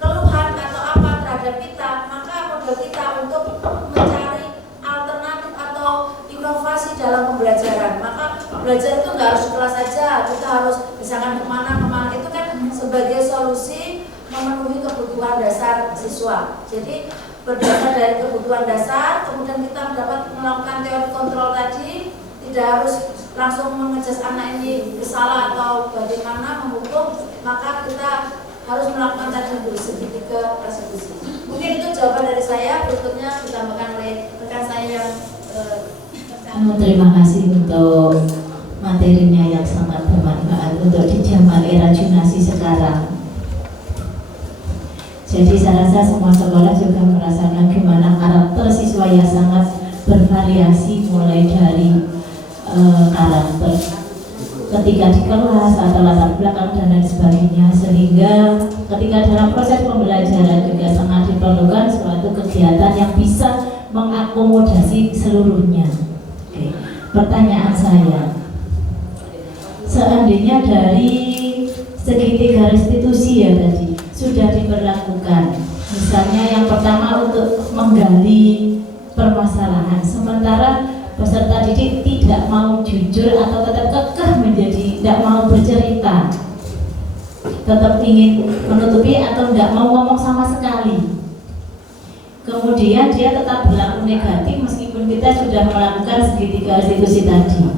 keluhan atau apa terhadap kita, maka modal kita untuk mencari alternatif atau inovasi dalam pembelajaran. Maka belajar itu nggak harus di kelas saja, kita harus misalkan kemana itu kan sebagai solusi memenuhi kebutuhan dasar siswa. Jadi berdasar dari kebutuhan dasar, kemudian kita dapat melakukan teori kontrol tadi, tidak harus langsung mengejudge anak ini bersalah atau bagaimana menghukum, maka kita harus melakukan tadi segitiga restitusi. Mungkin itu jawaban dari saya. Berikutnya ditambahkan oleh rekan saya yang terima kasih untuk materinya yang sangat bermanfaat untuk di zaman era Junasi sekarang. Jadi saya rasa semua sekolah juga merasakan gimana karakter siswa yang sangat bervariasi, mulai dari karakter ketika di kelas atau latar belakang dan lain sebagainya, sehingga ketika dalam proses pembelajaran juga sangat diperlukan suatu kegiatan yang bisa mengakomodasi seluruhnya. Oke. Pertanyaan saya, seandainya dari segitiga restitusi ya tadi sudah diberlakukan, misalnya yang pertama untuk menggali permasalahan, sementara peserta didik tidak mau jujur atau tetap kekeh menjadi tidak mau bercerita, tetap ingin menutupi atau tidak mau ngomong sama sekali, kemudian dia tetap berlaku negatif meskipun kita sudah melakukan segitiga restitusi tadi.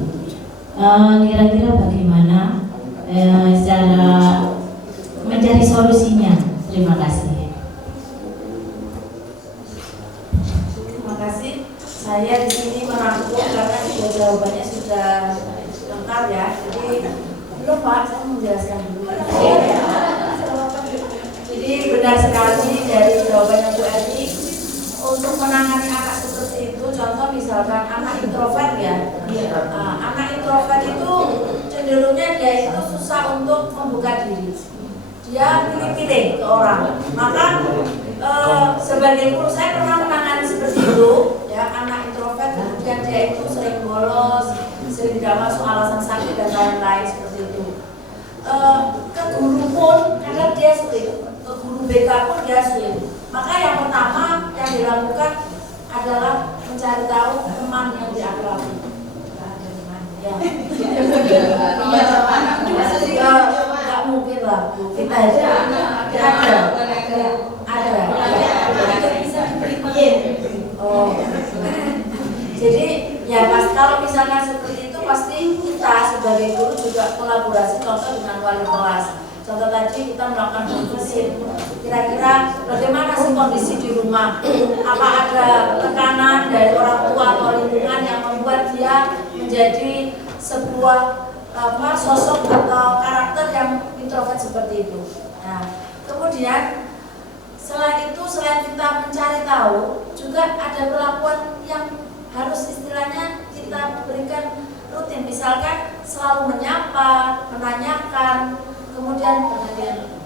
Kira-kira bagaimana cara mencari solusinya? Terima kasih. terima kasih. Saya di sini merangkum karena juga jawabannya sudah lengkap ya. Jadi belum Pak, saya menjelaskan dulu. Jadi benar sekali dari jawabannya Bu Eri, untuk menangani anak seperti itu, contoh misalkan anak introvert ya. Anak introvert itu cenderungnya dia itu susah untuk membuka diri. Dia pilih-pilih ke orang. Maka sebagai guru saya pernah menangani seperti itu, ya, anak introvert kemudian dia itu sering bolos, sering tidak masuk alasan sakit dan lain-lain seperti itu. Ke guru pun kadang dia sulit, ke guru BK pun dia sulit. Maka yang pertama yang dilakukan adalah mencari tahu teman yang diakrabi. Ya. Nggak mungkin lah, Bu. Kita aja ada. Oh. Jadi ya pas kalau misalkan seperti itu pasti kita sebagai guru juga kolaborasi contoh dengan wali kelas. Contoh tadi kita melakukan diskusi, kira-kira bagaimana sih kondisi di rumah, apa ada tekanan dari orang tua atau lingkungan yang membuat dia menjadi sebuah sosok atau karakter yang introvert seperti itu. Nah, kemudian selain kita mencari tahu, juga ada perlakuan yang harus istilahnya kita berikan rutin. Misalkan selalu menyapa, menanyakan, kemudian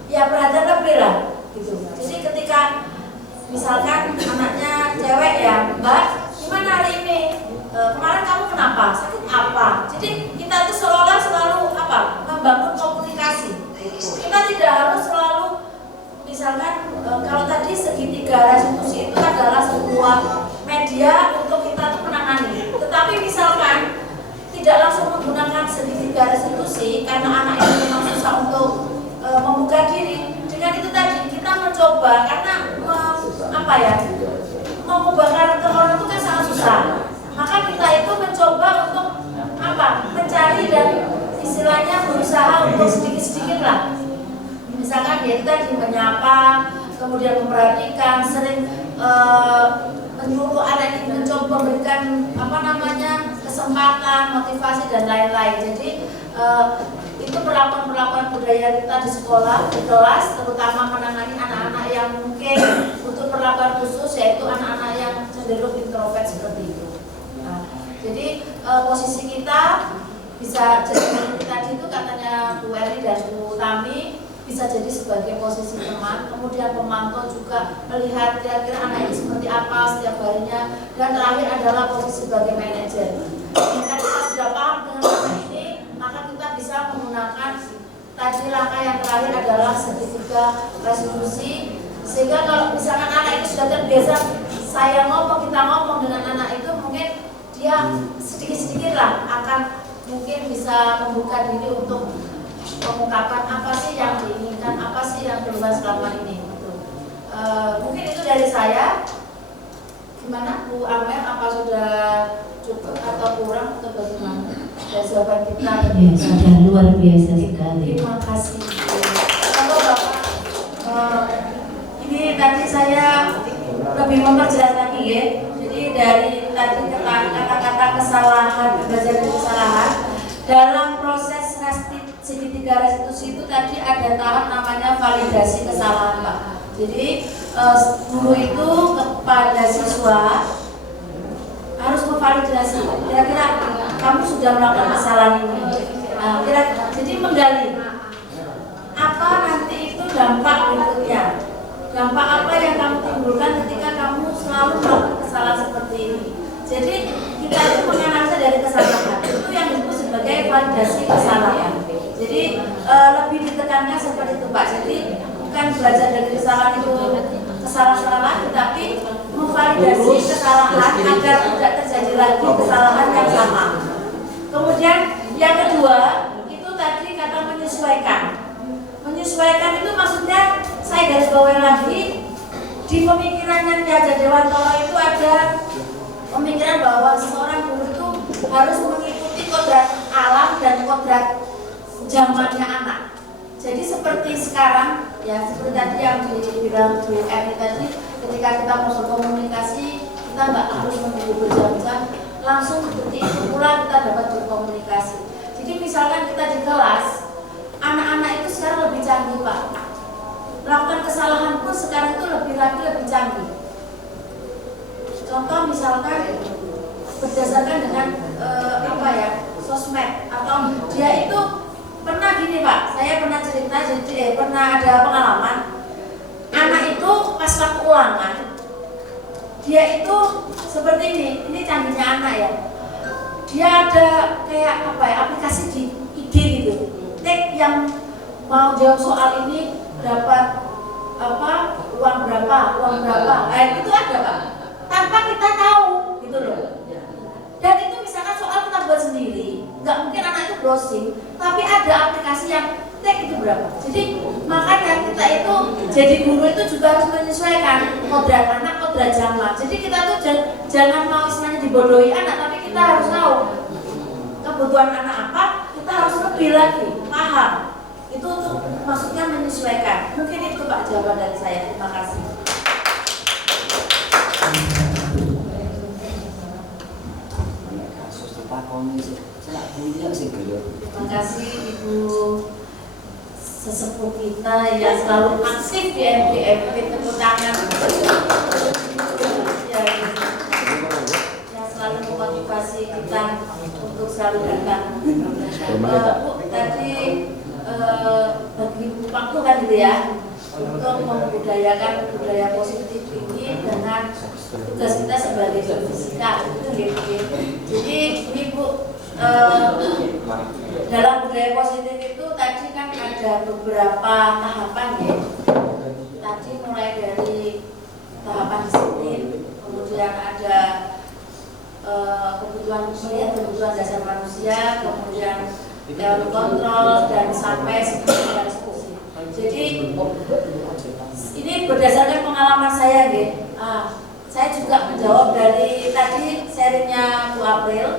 perhatian lebih lah gitu. Jadi ketika misalkan anaknya cewek ya, Mbak, gimana hari ini? Kemarin kamu kenapa? Sakit apa? Jadi kita tuh seolah selalu membangun komunikasi. Kita tidak harus selalu misalkan kalau tadi segitiga restitusi itu adalah sebuah media untuk kita tuh menangani. Tetapi misalkan tidak langsung menggunakan segitiga restitusi karena anak itu memang susah untuk membuka diri. Dengan itu tadi kita mencoba karena mengubah karakter orang itu kan sangat susah. Maka kita itu mencoba untuk mencari dan istilahnya berusaha untuk sedikit-sedikit lah. Misalkan dia tadi menyapa, kemudian memperhatikan, sering menyuruh anak itu mencoba memberikan kesempatan, motivasi dan lain-lain. Jadi itu perlakuan budaya kita di sekolah, di kelas, terutama menangani anak-anak yang mungkin untuk perlakuan khusus, yaitu anak-anak yang cenderung introvert seperti itu. Nah, jadi posisi kita bisa jadi tadi itu katanya Bu Eri dan Bu Tami bisa jadi sebagai posisi teman, kemudian pemantau juga melihat kira-kira anak ini seperti apa setiap harinya, dan terakhir adalah posisi sebagai manajer. Jika kita sudah paham dengan hal ini, maka kita bisa menggunakan tadi langkah yang terakhir adalah segitiga restitusi, sehingga kalau misalkan anak itu sudah terbiasa kita ngomong dengan anak itu, mungkin dia sedikit-sedikit lah akan mungkin bisa membuka diri untuk mengungkapkan apa sih yang diinginkan, apa sih yang berubah selama ini gitu. Mungkin itu dari saya. Gimana Bu Amel, apa sudah cukup atau kurang atau bagaimana dari jawaban kita? Ya, sudah luar biasa sekali. Terima kasih. Kalau Bapak, ini tadi saya lebih memperjelas lagi ya. Jadi dari tadi kata-kata kesalahan, belajar dari kesalahan dalam proses segitiga restitusi itu tadi ada tahap namanya validasi kesalahan, Pak. Jadi guru itu kepada siswa harus memvalidasi kira-kira kamu sudah melakukan kesalahan ini. Jadi menggali apa nanti itu dampak berikutnya. Dampak apa yang kamu timbulkan ketika kamu selalu melakukan kesalahan seperti ini. Jadi kita itu menganalisa dari kesalahan itu yang disebut sebagai validasi kesalahan. Jadi lebih ditekankan seperti itu, Pak. Jadi bukan belajar dari kesalahan itu kesalahan, tetapi memvalidasi kesalahan agar tidak terjadi lagi kesalahan yang sama. Kemudian yang kedua itu tadi kata menyesuaikan. Menyesuaikan itu maksudnya saya garis bawahi lagi di pemikirannya Ki Hajar Dewantoro itu ada pemikiran bahwa seorang guru itu harus mengikuti kodrat alam dan kodrat zamannya anak. Jadi seperti sekarang ya, seperti tadi yang dibilang Bu Eri tadi, ketika kita mau berkomunikasi kita nggak harus menunggu berjam-jam, langsung seperti itu pula kita dapat berkomunikasi. Jadi misalkan kita di kelas, anak-anak itu sekarang lebih canggih, Pak. Melakukan kesalahan pun sekarang itu lebih canggih. Contoh misalkan berdasarkan dengan sosmed, atau dia itu pernah gini, Pak, saya pernah cerita, jadi pernah ada pengalaman anak itu pas waktu ulangan dia itu seperti ini canggihnya anak ya, dia ada kayak aplikasi di IG gitu, yang mau jawab soal ini dapat uang berapa, itu ada, Pak, tanpa kita tahu gitu loh. Dan itu misalkan soal kita buat sendiri, nggak mungkin anak itu browsing, tapi ada aplikasi yang itu berapa. Jadi makanya kita itu jadi guru itu juga harus menyesuaikan kodrat anak, kodrat zaman. Jadi kita tuh jangan mau istilahnya dibodohi anak, tapi kita harus tahu kebutuhan anak apa, kita harus lebih lagi paham. Itu untuk maksudnya menyesuaikan. Mungkin itu, Pak, jawaban dari saya. Terima kasih. Terima kasih Ibu sesepuh kita yang selalu aktif di MDMP, tepuk tangan. Yang selalu memotivasi kita untuk selalu datang. Bu, tadi bagi waktu kan gitu ya, untuk membudayakan budaya positif ini dengan tugas kita sebagai fisika itu gitu. Jadi ini Bu, dalam budaya positif itu tadi kan ada beberapa tahapan ya. Tadi mulai dari tahapan disiplin, kemudian ada kebutuhan dasar manusia, kemudian teori kontrol, dan sampai eksekusi. Jadi ini berdasarkan pengalaman saya gitu. Saya juga menjawab dari tadi sharingnya Bu April.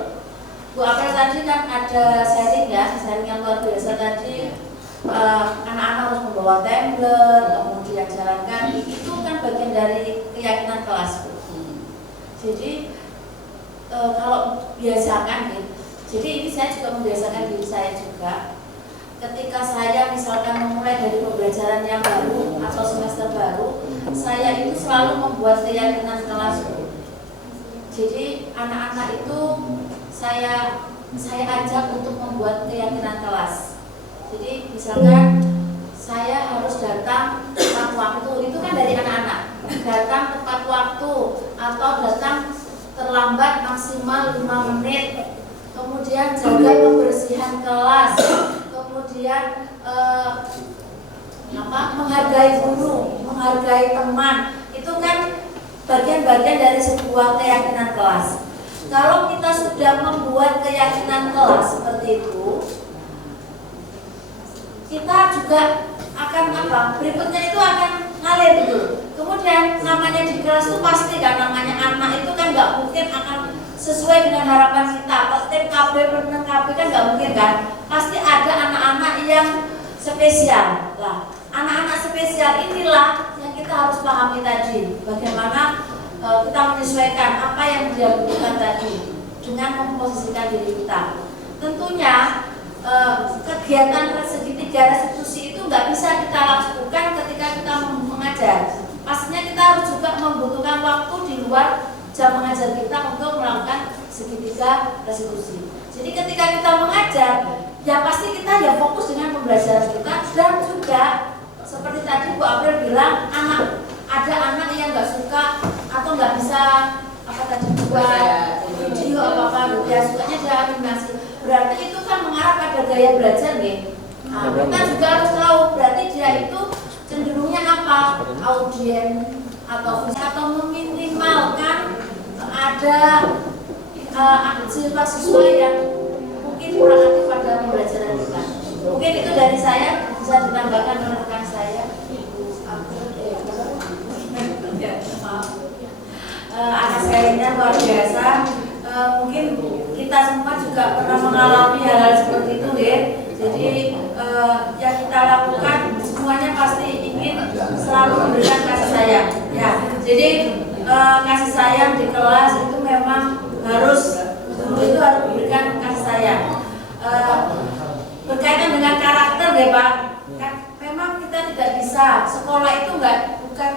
Bu April tadi kan ada sharing ya, sharing yang luar biasa tadi. Anak-anak harus membawa tablet, kemudian jalan kaki, itu kan bagian dari keyakinan kelas. Jadi kalau biasakan gitu. Jadi ini saya juga membiasakan diri saya juga. Ketika saya misalkan memulai dari pembelajaran yang baru atau semester baru, saya itu selalu membuat keyakinan kelas. Jadi anak-anak itu saya ajak untuk membuat keyakinan kelas. Jadi misalkan saya harus datang tepat waktu, itu kan dari anak-anak. Datang tepat waktu atau datang terlambat maksimal 5 menit. Kemudian jaga kebersihan kelas. Kemudian menghargai guru, menghargai teman. Itu kan bagian-bagian dari sebuah keyakinan kelas. Kalau kita sudah membuat keyakinan kelas seperti itu, kita juga akan berikutnya itu akan ngalir gitu. Kemudian namanya di kelas itu pasti kan, namanya anak itu kan nggak mungkin akan sesuai dengan harapan kita. Tim KB per KB kan nggak mungkin kan. Pasti ada anak-anak yang spesial. Lah, anak-anak spesial inilah yang kita harus pahami tadi. Bagaimana kita menyesuaikan apa yang dia butuhkan tadi dengan memposisikan diri kita. Tentunya kegiatan segitiga restitusi itu nggak bisa kita lakukan ketika kita mengajar. Pastinya kita harus juga membutuhkan waktu di luar jam mengajar kita untuk melakukan segitiga restitusi. Jadi ketika kita mengajar, ya pasti kita ya fokus dengan pembelajaran kita, dan juga seperti tadi Bu April bilang, ada anak yang nggak suka atau nggak bisa buat video apa dia sukanya dia animasi. Berarti itu kan mengarah pada gaya belajar nih. Kita juga harus tahu berarti dia itu cenderungnya apa, audien atau meminimalkan ada siswa-siswa yang mungkin kurang aktif pada pembelajaran kita. Mungkin itu dari saya, bisa ditambahkan oleh rekan saya. Anak saya ini luar biasa. Mungkin kita semua juga pernah mengalami hal-hal seperti itu ya. Jadi yang kita lakukan semuanya pasti ingin selalu memberikan kasih sayang. Ya, jadi kasih sayang di kelas itu memang harus, guru itu harus memberikan kasih sayang. Berkaitan dengan karakter ya Pak, kan memang kita tidak bisa, sekolah itu bukan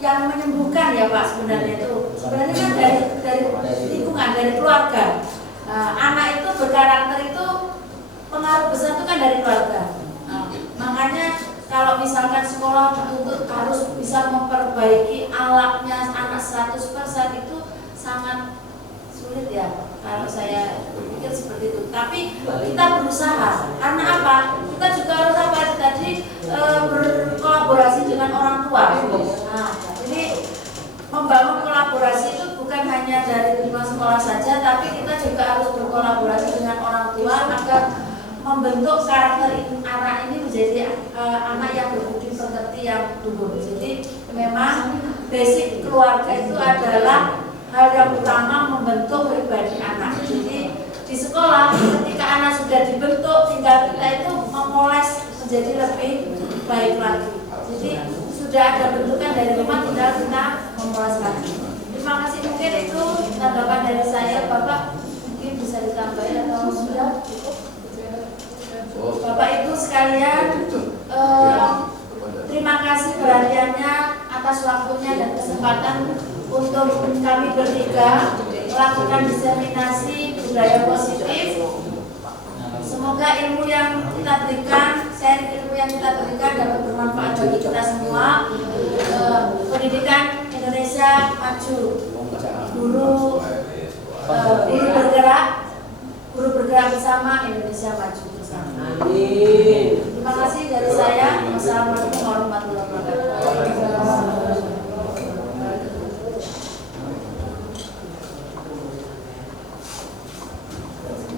yang menyembuhkan ya Pak sebenarnya itu. Sebenarnya kan dari lingkungan, dari keluarga. Anak itu berkarakter itu pengaruh besar itu kan dari keluarga. Makanya kalau misalkan sekolah dituntut harus bisa memperbaiki alatnya anak 100% itu sangat sulit ya. Kalau saya pikir seperti itu. Tapi kita berusaha. Karena apa? Kita juga harus tadi berkolaborasi dengan orang tua. Jadi membangun kolaborasi itu bukan hanya dari lingkungan sekolah saja, tapi kita juga harus berkolaborasi dengan orang tua agar membentuk karakter anak ini menjadi anak yang berbudi pekerti yang luhur. Jadi memang basic keluarga itu adalah hal yang utama membentuk pribadi anak. Jadi di sekolah ketika anak sudah dibentuk, tinggal kita itu memoles menjadi lebih baik lagi. Jadi sudah ada bentukan dari rumah, tinggal kita memoles lagi. Terima kasih, mungkin itu tanggapan dari saya. Bapak mungkin bisa ditambahin atau sudah cukup? Bapak Ibu sekalian, terima kasih perhatiannya atas waktunya dan kesempatan untuk kami bertiga melakukan diseminasi budaya positif. Semoga ilmu yang kita berikan, share ilmu yang kita berikan dapat bermanfaat bagi kita semua. Pendidikan Indonesia maju, guru bergerak bersama, Indonesia maju bersama. Terima kasih dari saya. Wassalamualaikum warahmatullahi wabarakatuh.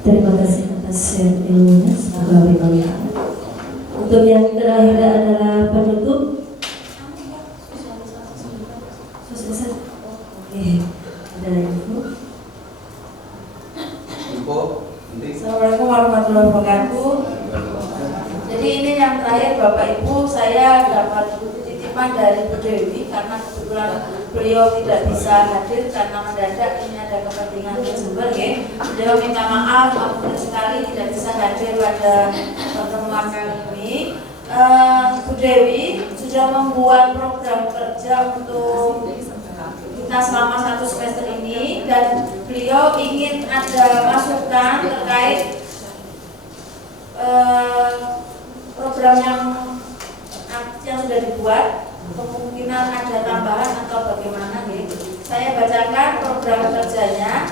Terima kasih atas share ilmunya, semoga bermanfaat. Untuk yang terakhir adalah penutup. Selesai. Oke, ada info. Assalamualaikum warahmatullahi wabarakatuh. Jadi ini yang terakhir Bapak Ibu, saya dapat titipan dari Bu Dewi karena kebetulan beliau tidak bisa hadir karena mendadak ini ada kepentingan bersumber ya. Beliau minta maaf sekali tidak bisa hadir pada pertemuan kali ini. Bu Dewi sudah membuat program kerja untuk kita selama 1 semester ini dan beliau ingin ada masukan terkait program yang sudah dibuat, kemungkinan ada tambahan atau bagaimana gitu. Saya bacakan program kerjanya.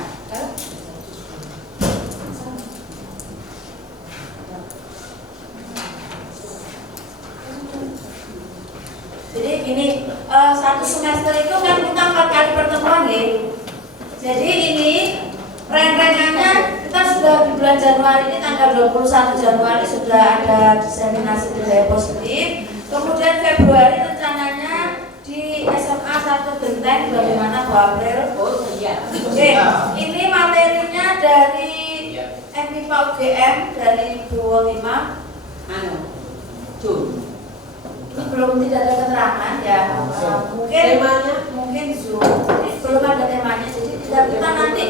Jadi gini, 1 semester itu kan kita 4 kali pertemuan ya. Jadi ini rangkaiannya kita sudah di bulan Januari ini tanggal 21 Januari sudah ada diseminasi budaya positif. Kemudian Februari rencananya di SMA 1 Genteng bagaimana Bu April? Oke, ini materinya dari FMIPA UGM dari Bu Wotima. Ini belum tidak ada keterangan ya. Mungkin Zoom. Ini belum ada temanya. Jadi tidak kita nanti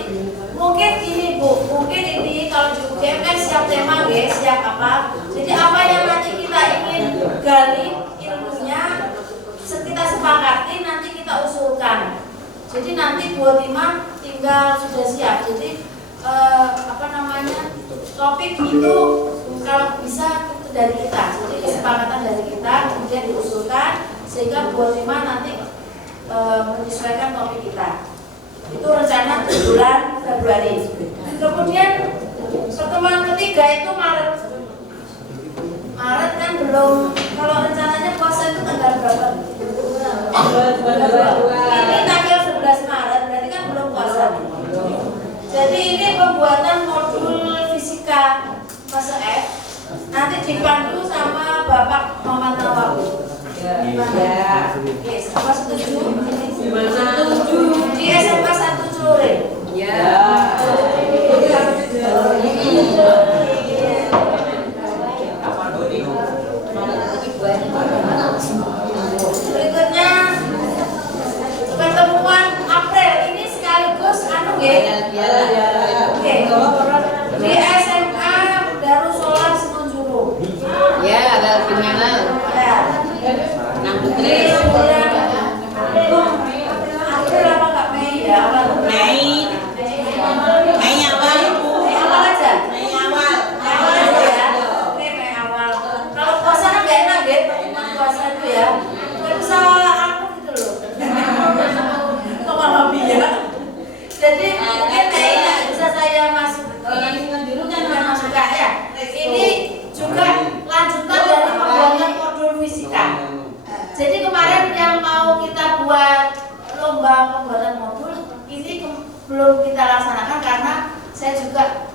mungkin ini Bu, mungkin ini kalau di UGM kan siap tema ya, siap apa. Jadi apa yang nanti kita ingin gali ilmunya, kita sepakati nanti kita usulkan. Jadi nanti Bu Wotima tinggal sudah siap. Jadi topik itu kalau bisa dari kita, jadi kesepakatan dari kita kemudian diusulkan sehingga Bu Wotima nanti menyesuaikan topik kita. Itu rencana di bulan Februari. Kemudian pertemuan ketiga itu Maret. Maret kan belum, kalau rencananya puasa itu tanggal berapa? Ini tanggal 11 Maret, berarti kan belum puasa. Jadi ini pembuatan modul fisika fase F. Nanti dipandu sama Bapak Muhammad Nawawi. Ya. Oke, sama setuju? Setuju. Di SMA 1 Celure. Ya. Berikutnya pertemuan April ini sekaligus Oke. Di SMA Darussalam Semenjuru. Ya, ada gimana? Ya. Nang Putri. April apa enggak Mei ya? Mei. Mei awal. Mei awal aja. Mei awal. Awal aja ya. Oke, Mei awal. Kalau puasa kan enggak enak ya, pengumuman puasa itu ya. Enggak bisa aku gitu loh. Kok malah ya. Jadi mungkin Mei bisa saya masuk. Ini juga lanjutan dari pembuatan modul fisika. Jadi kemarin yang mau kita buat lomba pembuatan modul ini belum kita laksanakan karena saya juga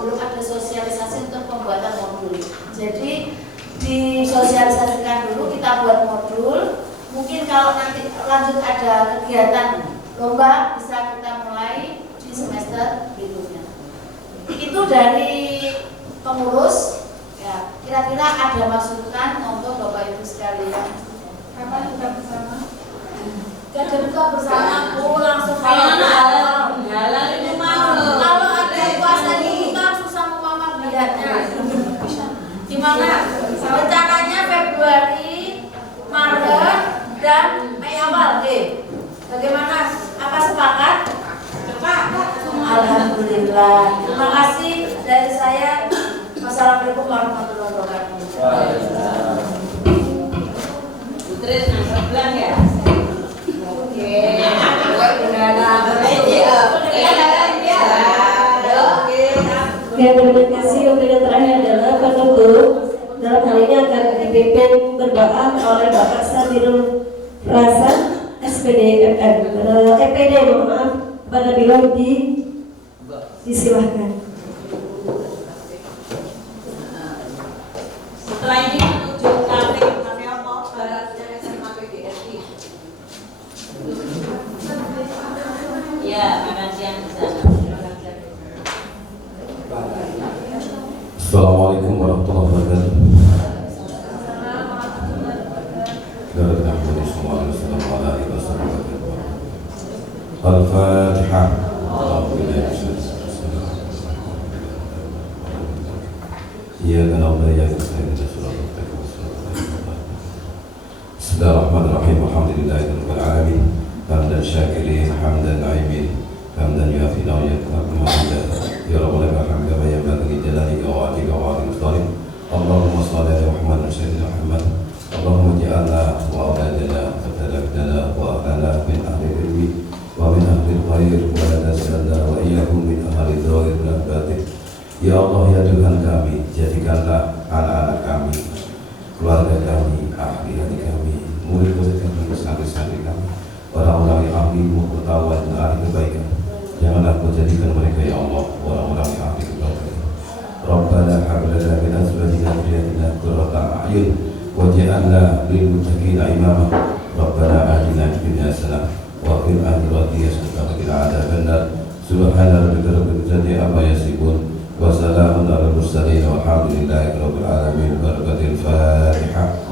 belum ada sosialisasi untuk pembuatan modul. Jadi disosialisasikan dulu kita buat modul. Mungkin kalau nanti lanjut ada kegiatan lomba bisa kita mulai di semester berikutnya. Itu dari pengurus ya, kira-kira ada masukan untuk Bapak Ibu sekalian. Kapan buka bersama? Gak ada buka bersama, langsung Jalan ini mah dan Mei Awal. Bagaimana? Apa sepakat? Alhamdulillah. Terima kasih dari saya. Wassalamualaikum warahmatullahi wabarakatuh. Putri bilang ya. Oke. Yang terima kasih untuk yang terakhir adalah penutup. Dalam hal ini akan dipimpin berdoa oleh Bapak Samirul Rasa SPD EPD, mohon maaf, pada beliau disilahkan. Setelah ini menuju kafe apa? Baratnya SMA PGRI. Ya, makan siang di sana. Assalamualaikum warahmatullahi wabarakatuh. Al-Fatihah. Bismillahirrahmanirrahim. Alhamdulillahirabbil alamin. Hamdan syakirin, hamdan na'imin, hamdan yuafi wa yukafi. Ya Rabbal alamin, kama yanbaghi lijalali qawatika wa 'azimi sultanik. Allahumma shalli ala Muhammad wa sayyidina Muhammad. Allahumma ij'alna wa auladana wa talabana wa ahlana min ahli ilmi wa min ahli khair wa la taj'alna wa iyyahum min ahli dhawir wal batin. Ya Allah, ya Tuhan kami, jadikanlah anak-anak kami, keluarga kami, ahli-ahli kami, murid-murid kami, santri-santri kami, orang-orang yang ahli pengetahuan dan ahli kebaikan. Janganlah Kau jadikan mereka, ya Allah, orang-orang yang ahli kebaikan. Rabbana hab lana min azwajina wa dhurriyyatina qurrata a'yun waj'alna lil muttaqina imama. Rabbana atina fid dunya hasanah wa fil akhirati hasanah wa qina adzabannar. Subhana rabbika rabbil izzati amma yasifun wa salamun alal mursalin walhamdulillahi rabbil alamin. Barakatil Fatihah.